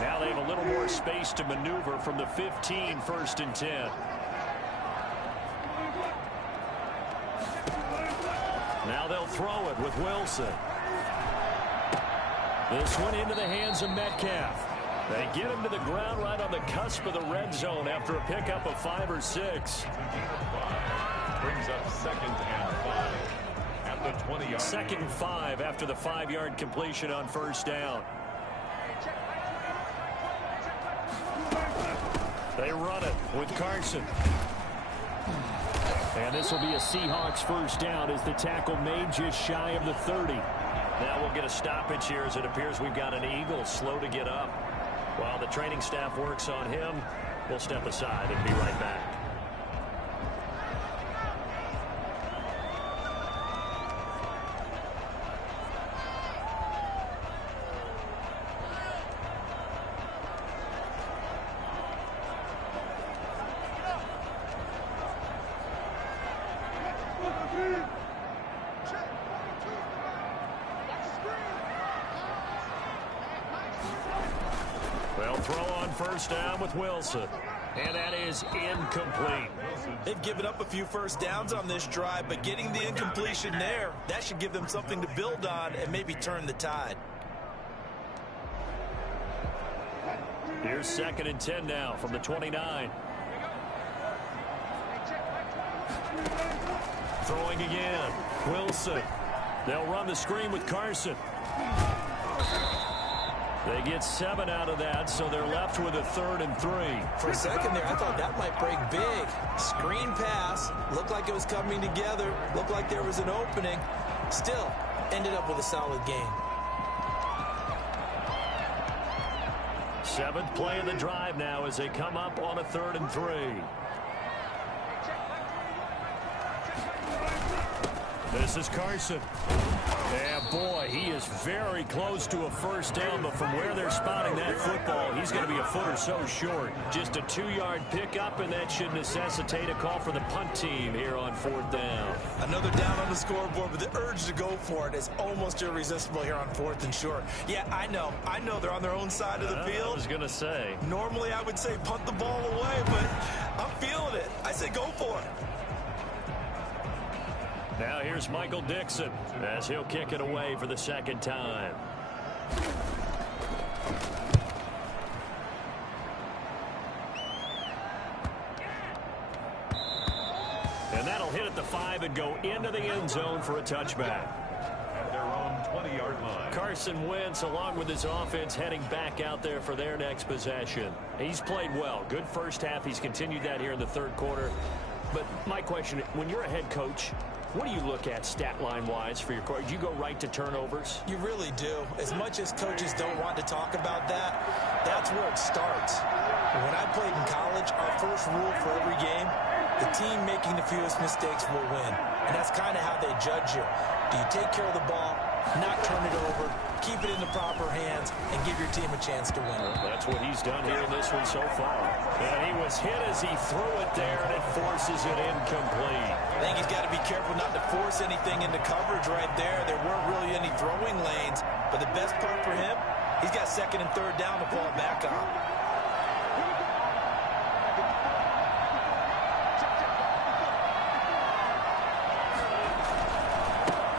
Now they have a little more space to maneuver from the 15, 1st and 10. Now they'll throw it with Wilson. This one into the hands of Metcalf. They get him to the ground right on the cusp of the red zone after a pickup of 5 or 6. Brings up 2nd and 5 at the 20-yard. 2nd and 5 after the 5-yard completion on 1st down. They run it with Carson. And this will be a Seahawks 1st down as the tackle made just shy of the 30. Now we'll get a stoppage here as it appears we've got an Eagle slow to get up. While the training staff works on him, we'll step aside and be right back. They'll throw on 1st down with Wilson. And that is incomplete. They've given up a few 1st downs on this drive, but getting the incompletion there, that should give them something to build on and maybe turn the tide. Here's 2nd and 10 now from the 29. Throwing again. Wilson. They'll run the screen with Carson. They get 7 out of that, so they're left with a 3rd and 3. For a second there, I thought that might break big. Screen pass. Looked like it was coming together. Looked like there was an opening. Still, ended up with a solid game. 7th play of the drive now as they come up on a 3rd and 3. This is Carson. Yeah, boy, he is very close to a 1st down, but from where they're spotting that football, he's going to be a foot or so short. Just a 2-yard pickup, and that should necessitate a call for the punt team here on 4th down. Another down on the scoreboard, but the urge to go for it is almost irresistible here on 4th and short. Yeah, I know they're on their own side of the field. I was going to say. Normally, I would say punt the ball away, but I'm feeling it. I say go for it. Now here's Michael Dixon as he'll kick it away for the 2nd time. And that and go into the end zone for a touchback. At their own 20-yard line. Carson Wentz, along with his offense, heading back out there for their next possession. He's played well. Good first half. He's continued that here in the third quarter. But my question, when you're a head coach, what do you look at stat line-wise for your coach? Do you go right to turnovers? You really do. As much as coaches don't want to talk about that, that's where it starts. When I played in college, our first rule for every game, the team making the fewest mistakes will win. And that's kind of how they judge you. Do you take care of the ball, not turn it over, keep it in the proper hands, and give your team a chance to win? Well, that's what he's done here in this one so far. And he was hit as he threw it there, and it forces it incomplete. I think he's got to be careful not to force anything into coverage right there. There weren't really any throwing lanes. But the best part for him, he's got second and third down to fall back on.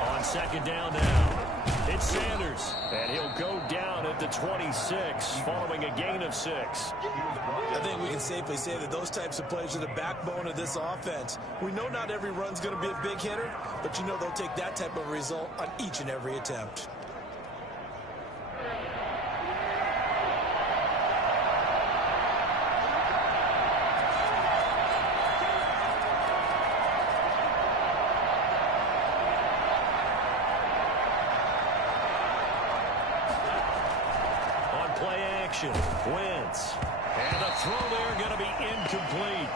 On second down now, it's Sanders, and he'll go down at the 26 following a gain of 6. I think we can safely say that those types of plays are the backbone of this offense. We know not every run's going to be a big hitter, but you know they'll take that type of result on each and every attempt. Wentz. And the throw there going to be incomplete.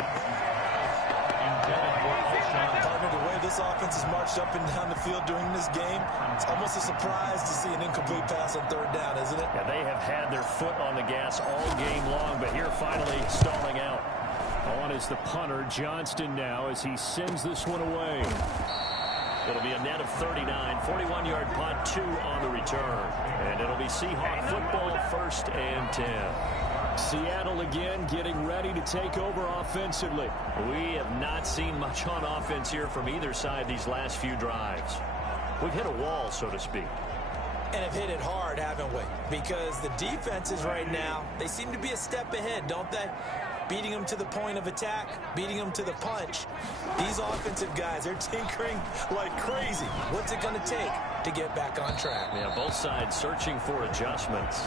Partner, the way this offense has marched up and down the field during this game, it's almost a surprise to see an incomplete pass on third down, isn't it? Yeah, they have had their foot on the gas all game long, but here finally stalling out. On is the punter, Johnston now, as he sends this one away. It'll be a net of 39, 41-yard punt, 2 on the return. And it'll be Seahawk football, 1st and 10. Seattle again getting ready to take over offensively. We have not seen much on offense here from either side these last few drives. We've hit a wall, so to speak. And have hit it hard, haven't we? Because the defenses right now, they seem to be a step ahead, don't they? Beating them to the point of attack, beating them to the punch. These offensive guys, they're tinkering like crazy. What's it going to take to get back on track? Yeah, both sides searching for adjustments.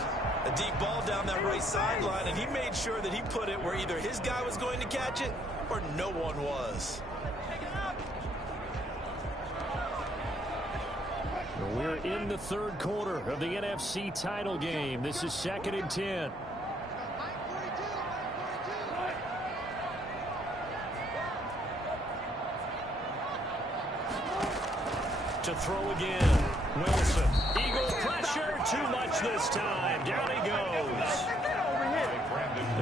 A deep ball down that right sideline, and he made sure that he put it where either his guy was going to catch it or no one was. We're in the third quarter of the NFC title game. This is 2nd and 10. To throw again. Wilson. Eagle pressure. Too much this time. Down he goes.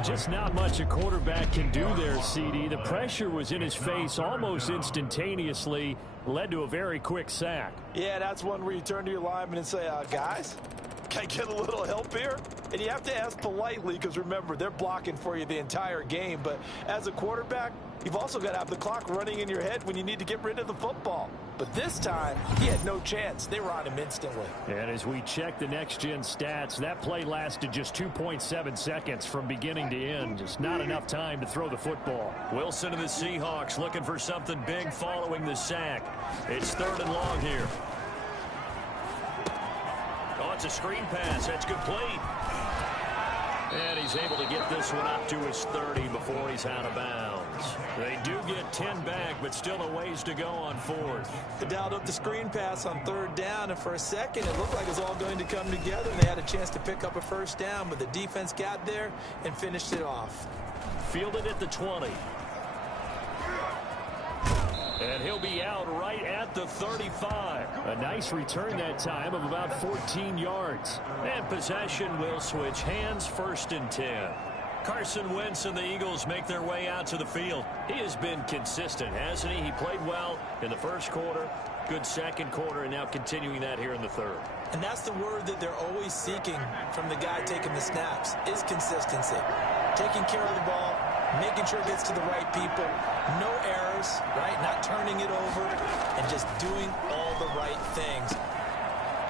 Just not much a quarterback can do there, CD. The pressure was in his face almost instantaneously. Led to a very quick sack. Yeah, that's one where you turn to your lineman and say, guys, can I get a little help here? And you have to ask politely because, remember, they're blocking for you the entire game. But as a quarterback, you've also got to have the clock running in your head when you need to get rid of the football. But this time, he had no chance. They were on him instantly. And as we check the next-gen stats, that play lasted just 2.7 seconds from beginning to end. Just not enough time to throw the football. Wilson and the Seahawks looking for something big following the sack. It's 3rd and long here. Oh, it's a screen pass. That's complete. And he's able to get this one up to his 30 before he's out of bounds. They do get 10 back, but still a ways to go on 4th. They dialed up the screen pass on 3rd down, and for a second it looked like it was all going to come together, and they had a chance to pick up a 1st down, but the defense got there and finished it off. Fielded at the 20. And he'll be out right at the 35. A nice return that time of about 14 yards. And possession will switch hands, 1st and 10. Carson Wentz and the Eagles make their way out to the field. He has been consistent, hasn't he? He played well in the first quarter, good second quarter, and now continuing that here in the third. And that's the word that they're always seeking from the guy taking the snaps, is consistency. Taking care of the ball, making sure it gets to the right people, no errors, right? Not turning it over, and just doing all the right things.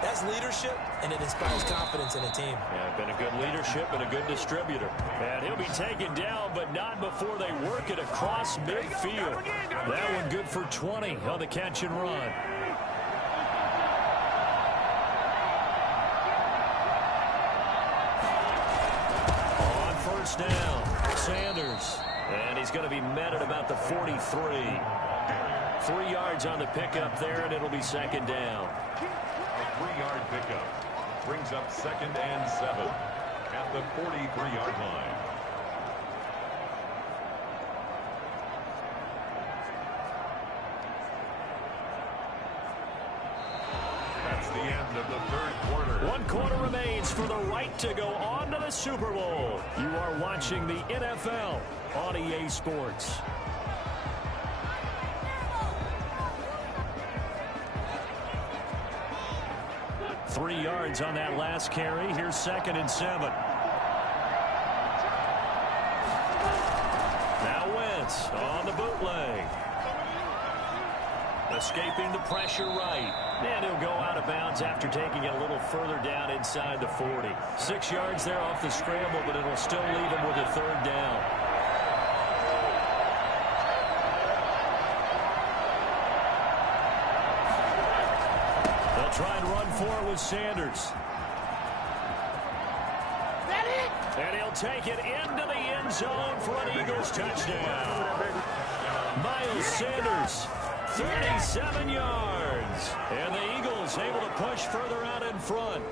That's leadership, and it inspires confidence in a team. Yeah, been a good leadership and a good distributor. And he'll be taken down, but not before they work it across midfield. That one good for 20 on the catch and run. On first down, Sanders. And he's going to be met at about the 43. 3 yards on the pickup there, and it'll be second down. A 3-yard pickup brings up 2nd and 7 at the 43-yard line. That's the end of the 3rd quarter. 1 quarter remains for the right to go on to the Super Bowl. You are watching the NFL on EA Sports. Three yards on that last carry. Here's 2nd and 7. Now Wentz on the bootleg. Escaping the pressure right. And he'll go out of bounds after taking it a little further down inside the 40. 6 yards there off the scramble, but it'll still leave him with a 3rd down. Try and run for it with Sanders. And he'll take it into the end zone for an Eagles touchdown. Miles Sanders, 37 yards. And the Eagles able to push further out in front.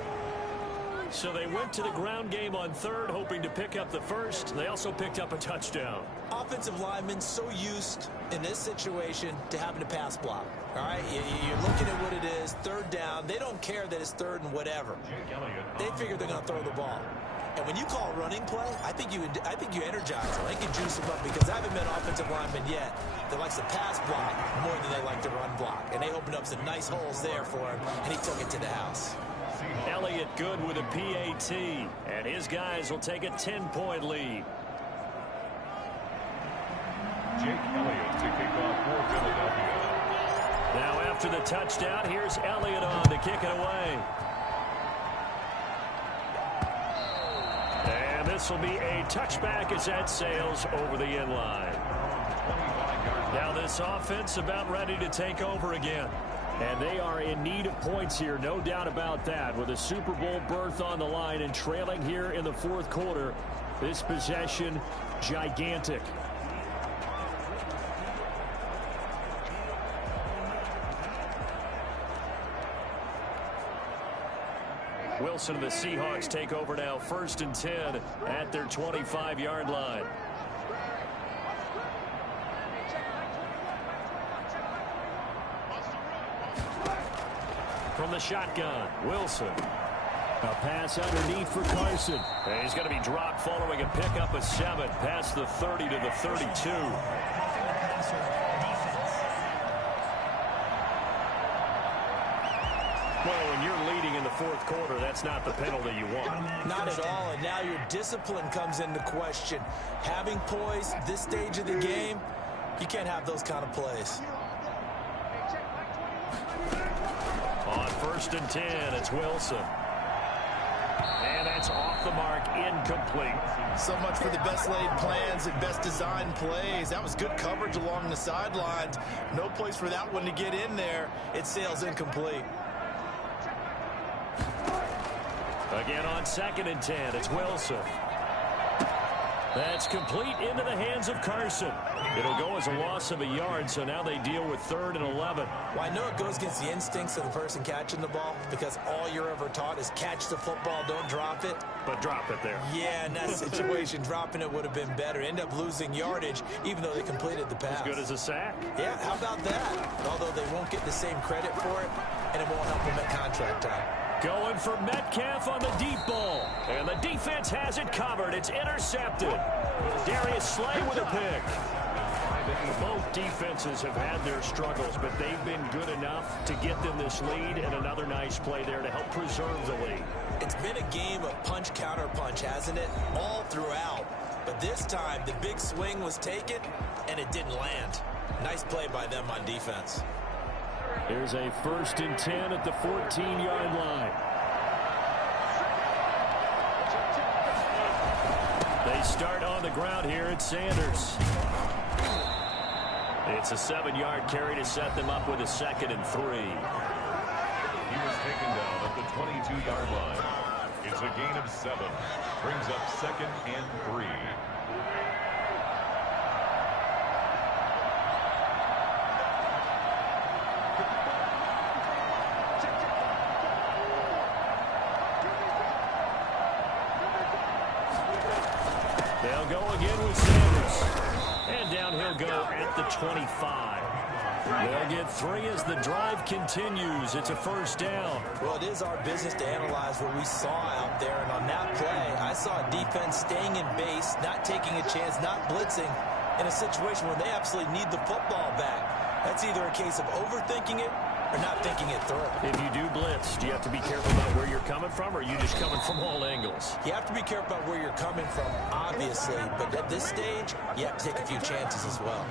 So they went to the ground game on 3rd, hoping to pick up the 1st. They also picked up a touchdown. Offensive linemen so used in this situation to having to pass block. All right, you're looking at what it is, 3rd down. They don't care that it's 3rd and whatever. They figure they're going to throw the ball. And when you call running play, I think you energize them. I think you juice them up because I haven't met offensive linemen yet that likes to pass block more than they like to run block. And they opened up some nice holes there for him, and he took it to the house. Elliott good with a PAT, and his guys will take a 10-point lead. Jake Elliott to kick off for Philadelphia. Now after the touchdown, here's Elliott on to kick it away. And this will be a touchback as that sails over the end line. Now this offense about ready to take over again. And they are in need of points here, no doubt about that. With a Super Bowl berth on the line and trailing here in the 4th quarter, this possession gigantic. Wilson and the Seahawks take over now, 1st and 10 at their 25-yard line. From the shotgun, Wilson. A pass underneath for Carson. And he's going to be dropped following a pickup of 7 past the 30 to the 32. Well, when you're leading in the 4th quarter, that's not the penalty you want. Not at all, and now your discipline comes into question. Having poise this stage of the game, you can't have those kind of plays. On 1st and 10, it's Wilson. And that's off the mark, incomplete. So much for the best laid plans and best designed plays. That was good coverage along the sidelines. No place for that one to get in there. It sails incomplete. Again on 2nd and 10, it's Wilson. That's complete into the hands of Carson. It'll go as a loss of a yard, so now they deal with 3rd and 11. Well, I know it goes against the instincts of the person catching the ball because all you're ever taught is catch the football, don't drop it. But drop it there. Yeah, in that situation, dropping it would have been better. End up losing yardage, even though they completed the pass. As good as a sack. Yeah, how about that? Although they won't get the same credit for it, and it won't help them at contract time. Going for Metcalf on the deep ball. And the defense has it covered. It's intercepted. Darius Slay with a pick. Both defenses have had their struggles, but they've been good enough to get them this lead, and another nice play there to help preserve the lead. It's been a game of punch, counter punch, hasn't it? All throughout. But this time, the big swing was taken, and it didn't land. Nice play by them on defense. Here's a 1st and 10 at the 14-yard line. They start on the ground here at Sanders. It's a 7-yard carry to set them up with a 2nd and 3. He was taken down at the 22-yard line. It's a gain of 7. Brings up 2nd and 3. They'll go again with Sanders. And down he'll go at the 25. They'll get 3 as the drive continues. It's a 1st down. Well, it is our business to analyze what we saw out there. And on that play, I saw a defense staying in base, not taking a chance, not blitzing in a situation where they absolutely need the football back. That's either a case of overthinking it or not thinking it through. If you do blitz, do you have to be careful about where you're coming from, or are you just coming from all angles? You have to be careful about where you're coming from, obviously. But at this stage, you have to take a few chances as well.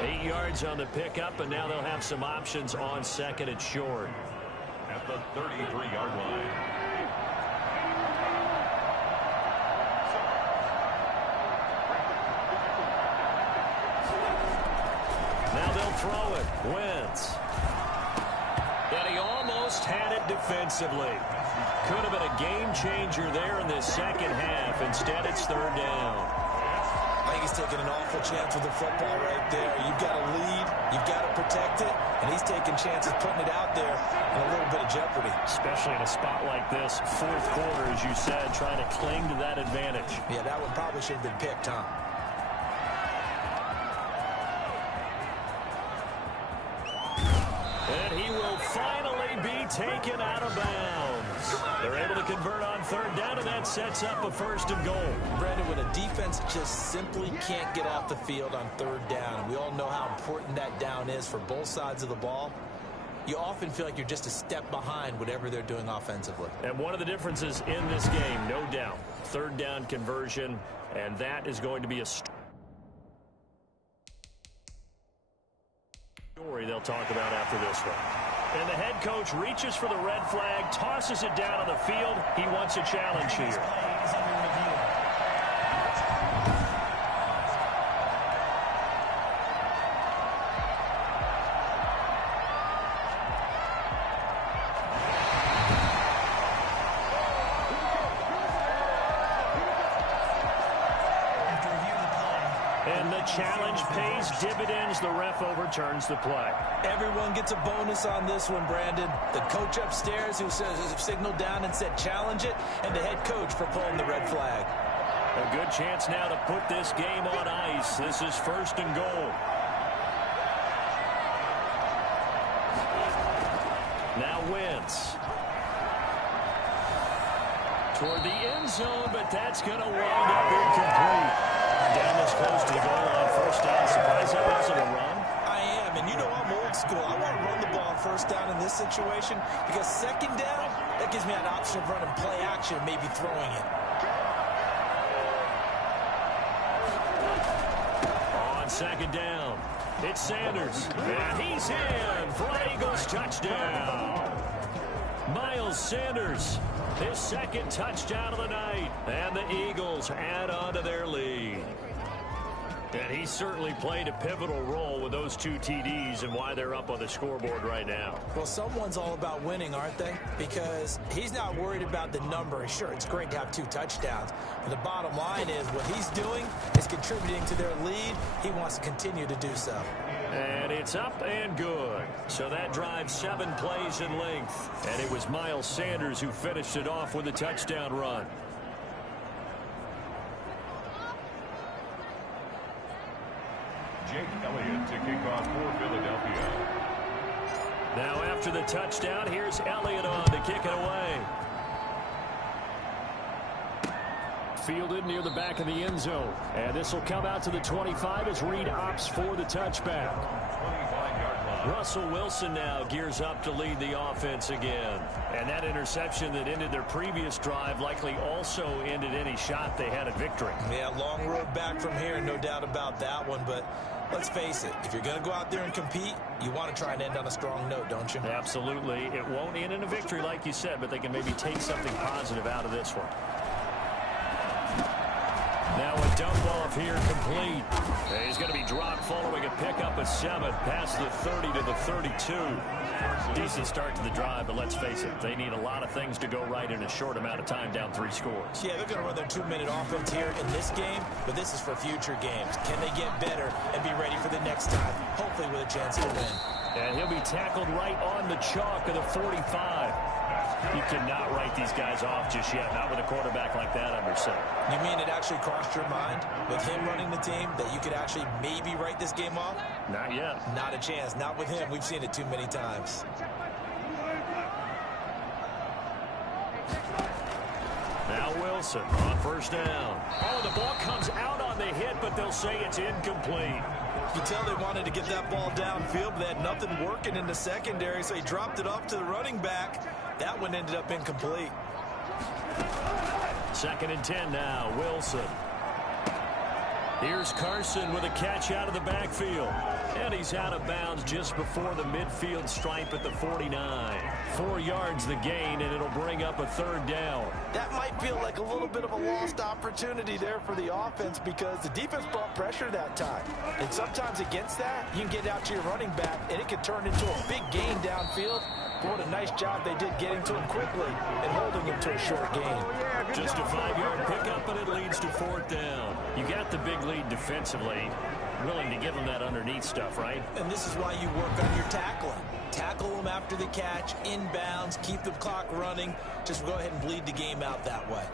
8 yards on the pickup, and now they'll have some options on 2nd and short. At the 33-yard line. Now they'll throw it. Wentz. And he almost had it defensively. Could have been a game changer there in this 2nd half. Instead, it's 3rd down. I think he's taking an awful chance with the football right there. You've got to lead, you've got to protect it, and he's taking chances putting it out there in a little bit of jeopardy. Especially in a spot like this, 4th quarter, as you said, trying to cling to that advantage. Yeah, that one probably should have been picked, huh? And he will finally be taken out of bounds. They're able to convert on 3rd down, and that sets up a 1st and goal. Brandon, when a defense just simply can't get off the field on 3rd down, and we all know how important that down is for both sides of the ball, you often feel like you're just a step behind whatever they're doing offensively. And one of the differences in this game, no doubt, 3rd down conversion, and that is going to be a story they'll talk about after this one. And the head coach reaches for the red flag, tosses it down on the field. He wants a challenge here. And the challenge pays dividends. The ref overturns the play. Everyone gets a bonus on this one, Brandon. The coach upstairs who signaled down and said challenge it, and the head coach for pulling the red flag. A good chance now to put this game on ice. This is 1st and goal. Now Wentz. Toward the end zone, but that's going to wind up incomplete. Down this close to the goal line, 1st down. Surprised that wasn't a run. I am, and you know I'm old school. I want to run the ball on 1st down in this situation because 2nd down, that gives me an option of running play action and maybe throwing it. On 2nd down, it's Sanders, and he's in for an Eagles touchdown. Miles Sanders, his 2nd touchdown of the night, and the Eagles add on to their lead. And he certainly played a pivotal role with those 2 TDs and why they're up on the scoreboard right now. Well, someone's all about winning, aren't they? Because he's not worried about the number. Sure, it's great to have 2 touchdowns. But the bottom line is what he's doing is contributing to their lead. He wants to continue to do so. And it's up and good. So that drives 7 plays in length. And it was Miles Sanders who finished it off with a touchdown run. Jake Elliott to kick off for Philadelphia. Now after the touchdown, here's Elliott on to kick it away. Fielded near the back of the end zone. And this will come out to the 25 as Reed opts for the touchback. 25-yard line. Russell Wilson now gears up to lead the offense again. And that interception that ended their previous drive likely also ended any shot they had at victory. Yeah, long road back from here, no doubt about that one. But Let's face it, if you're going to go out there and compete, you want to try and end on a strong note, don't you? Absolutely. It won't end in a victory like you said, but they can maybe take something positive out of this one. Now a dump off here complete. He's going to be dropped following a pickup of 7 past the 30 to the 32. Decent start to the drive, but let's face it, they need a lot of things to go right in a short amount of time, down 3 scores. Yeah, they're going to run their 2-minute offense here in this game, but this is for future games. Can they get better and be ready for the next time, hopefully with a chance to win? And he'll be tackled right on the chalk of the 45. You cannot write these guys off just yet, not with a quarterback like that under center. You mean it actually crossed your mind with him running the team that you could actually maybe write this game off? Not yet. Not a chance. Not with him. We've seen it too many times. Now Wilson on first down. Oh, the ball comes out on the hit, but they'll say it's incomplete. You tell they wanted to get that ball downfield, but they had nothing working in the secondary, so he dropped it off to the running back. That one ended up incomplete. 2nd and 10 now, Wilson. Here's Carson with a catch out of the backfield. And he's out of bounds just before the midfield stripe at the 49. 4 yards the gain, and it'll bring up a 3rd down. That might feel like a little bit of a lost opportunity there for the offense because the defense brought pressure that time. And sometimes against that, you can get out to your running back, and it can turn into a big gain downfield. But what a nice job they did getting to him quickly and holding him to a short gain. Just a 5-yard pickup, and it leads to 4th down. You got the big lead defensively. Willing to give them that underneath stuff, right? And this is why you work on your tackling. Tackle them after the catch, inbounds, keep the clock running. Just go ahead and bleed the game out that way.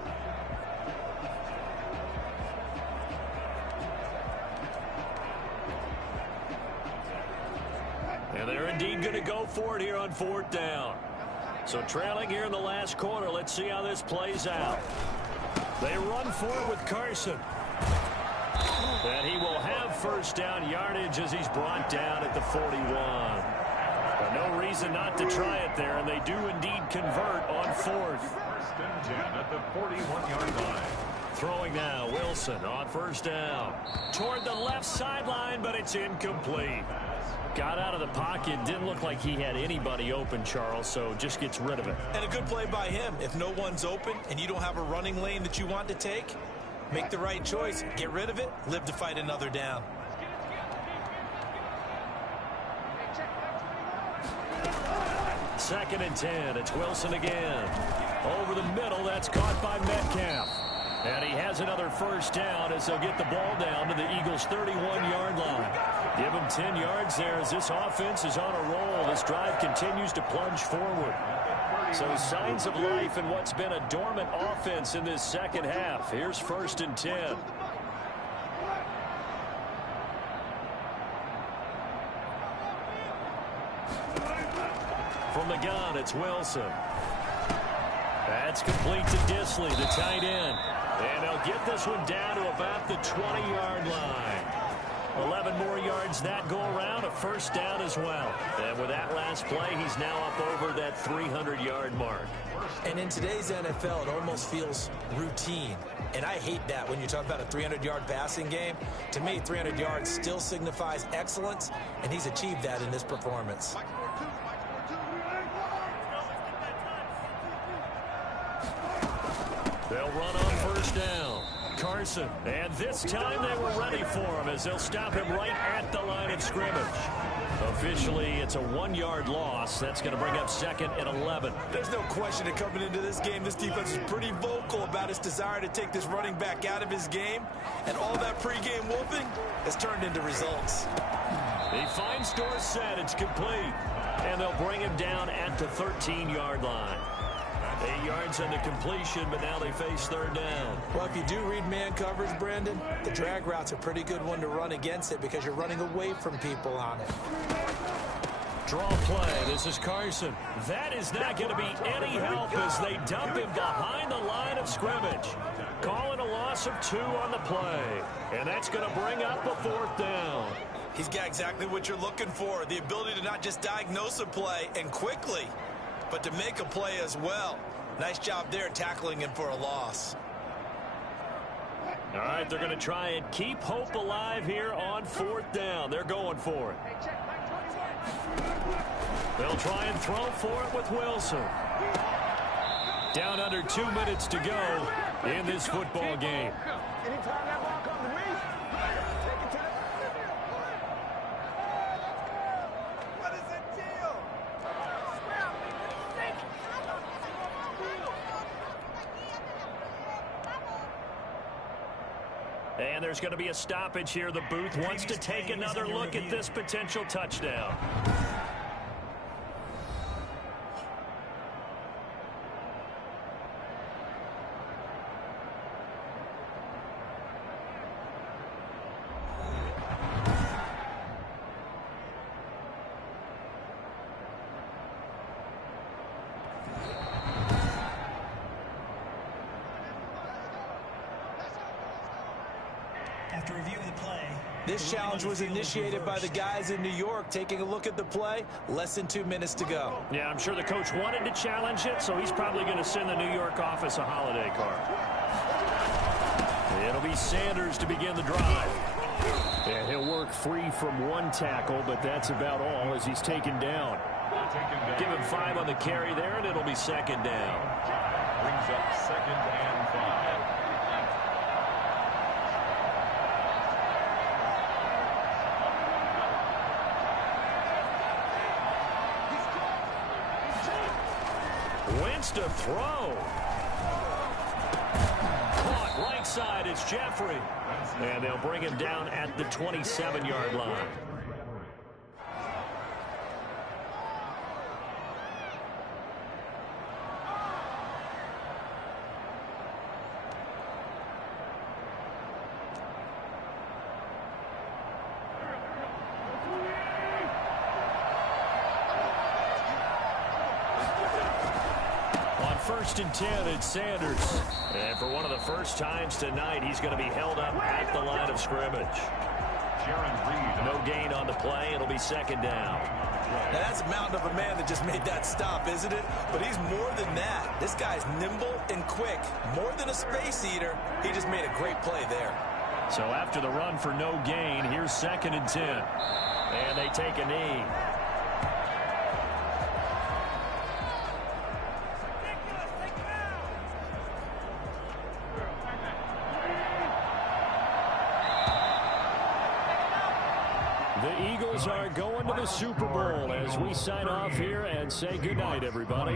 And they're indeed going to go for it here on 4th down. So trailing here in the last quarter, let's see how this plays out. They run for it with Carson. And he will have first down yardage as he's brought down at the 41. But no reason not to try it there, and they do indeed convert on 4th. 1st and 10 at the 41-yard line. Throwing now, Wilson on first down. Toward the left sideline, but it's incomplete. Got out of the pocket, didn't look like he had anybody open, Charles, so just gets rid of it. And a good play by him. If no one's open and you don't have a running lane that you want to take, make the right choice. Get rid of it. Live to fight another down. Second and 10. It's Wilson again. Over the middle. That's caught by Metcalf. And he has another first down as they'll get the ball down to the Eagles' 31-yard line. Give them 10 yards there as this offense is on a roll. This drive continues to plunge forward. So signs of life in what's been a dormant offense in this second half. Here's 1st and 10. From the gun, it's Wilson. That's complete to Disley, the tight end. And they'll get this one down to about the 20-yard line. 11 more yards that go around, a first down as well. And with that last play, he's now up over that 300-yard mark. And in today's NFL, it almost feels routine. And I hate that when you talk about a 300-yard passing game. To me, 300 yards still signifies excellence, and he's achieved that in this performance. They'll run on first down. Carson, and this time they were ready for him as they'll stop him right at the line of scrimmage. Officially, it's a 1-yard loss. That's going to bring up 2nd and 11. There's no question that coming into this game, this defense is pretty vocal about its desire to take this running back out of his game. And all that pregame wolfing has turned into results. He finds Dorsett. It's complete. And they'll bring him down at the 13-yard line. 8 yards on the completion, but now they face 3rd down. Well, if you do read man coverage, Brandon, the drag route's a pretty good one to run against it because you're running away from people on it. Draw play. This is Carson. That is not going to be any help as they dump him behind the line of scrimmage. Calling a loss of 2 on the play. And that's going to bring up a 4th down. He's got exactly what you're looking for, the ability to not just diagnose a play and quickly, but to make a play as well. Nice job there tackling him for a loss. All right, they're going to try and keep hope alive here on 4th down. They're going for it. They'll try and throw for it with Wilson. Down under 2 minutes to go in this football game. Anytime that ball comes to me, take it to the... What is the deal? And there's going to be a stoppage here. The booth wants to take another look at this potential touchdown. After reviewing the play, this challenge was initiated by the guys in New York. Taking a look at the play, less than 2 minutes to go. Yeah, I'm sure the coach wanted to challenge it, so he's probably going to send the New York office a holiday card. It'll be Sanders to begin the drive. Yeah, he'll work free from one tackle, but that's about all as he's taken down. Give him 5 on the carry there, and it'll be 2nd down. Brings up 2nd and 5. Wentz to throw. Caught right side, it's Jeffrey. And they'll bring him down at the 27-yard line. On 1st and 10, it's Sanders. And for one of the first times tonight, he's going to be held up at the line of scrimmage. No gain on the play. It'll be 2nd down. Now, that's a mountain of a man that just made that stop, isn't it? But he's more than that. This guy's nimble and quick. More than a space eater, he just made a great play there. So after the run for no gain, here's 2nd and 10. And they take a knee. The Eagles are going to the Super Bowl as we sign off here and say goodnight, everybody.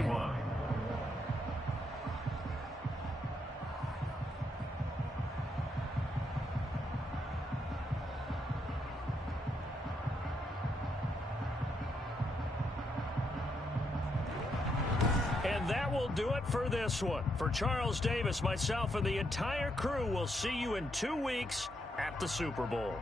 And that will do it for this one. For Charles Davis, myself, and the entire crew, will see you in 2 weeks at the Super Bowl.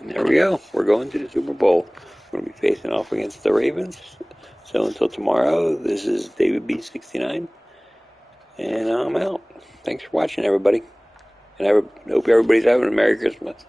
And there we go. We're going to the Super Bowl. We're going to be facing off against the Ravens. So until tomorrow, this is David B69. And I'm out. Thanks for watching, everybody. And I hope everybody's having a Merry Christmas.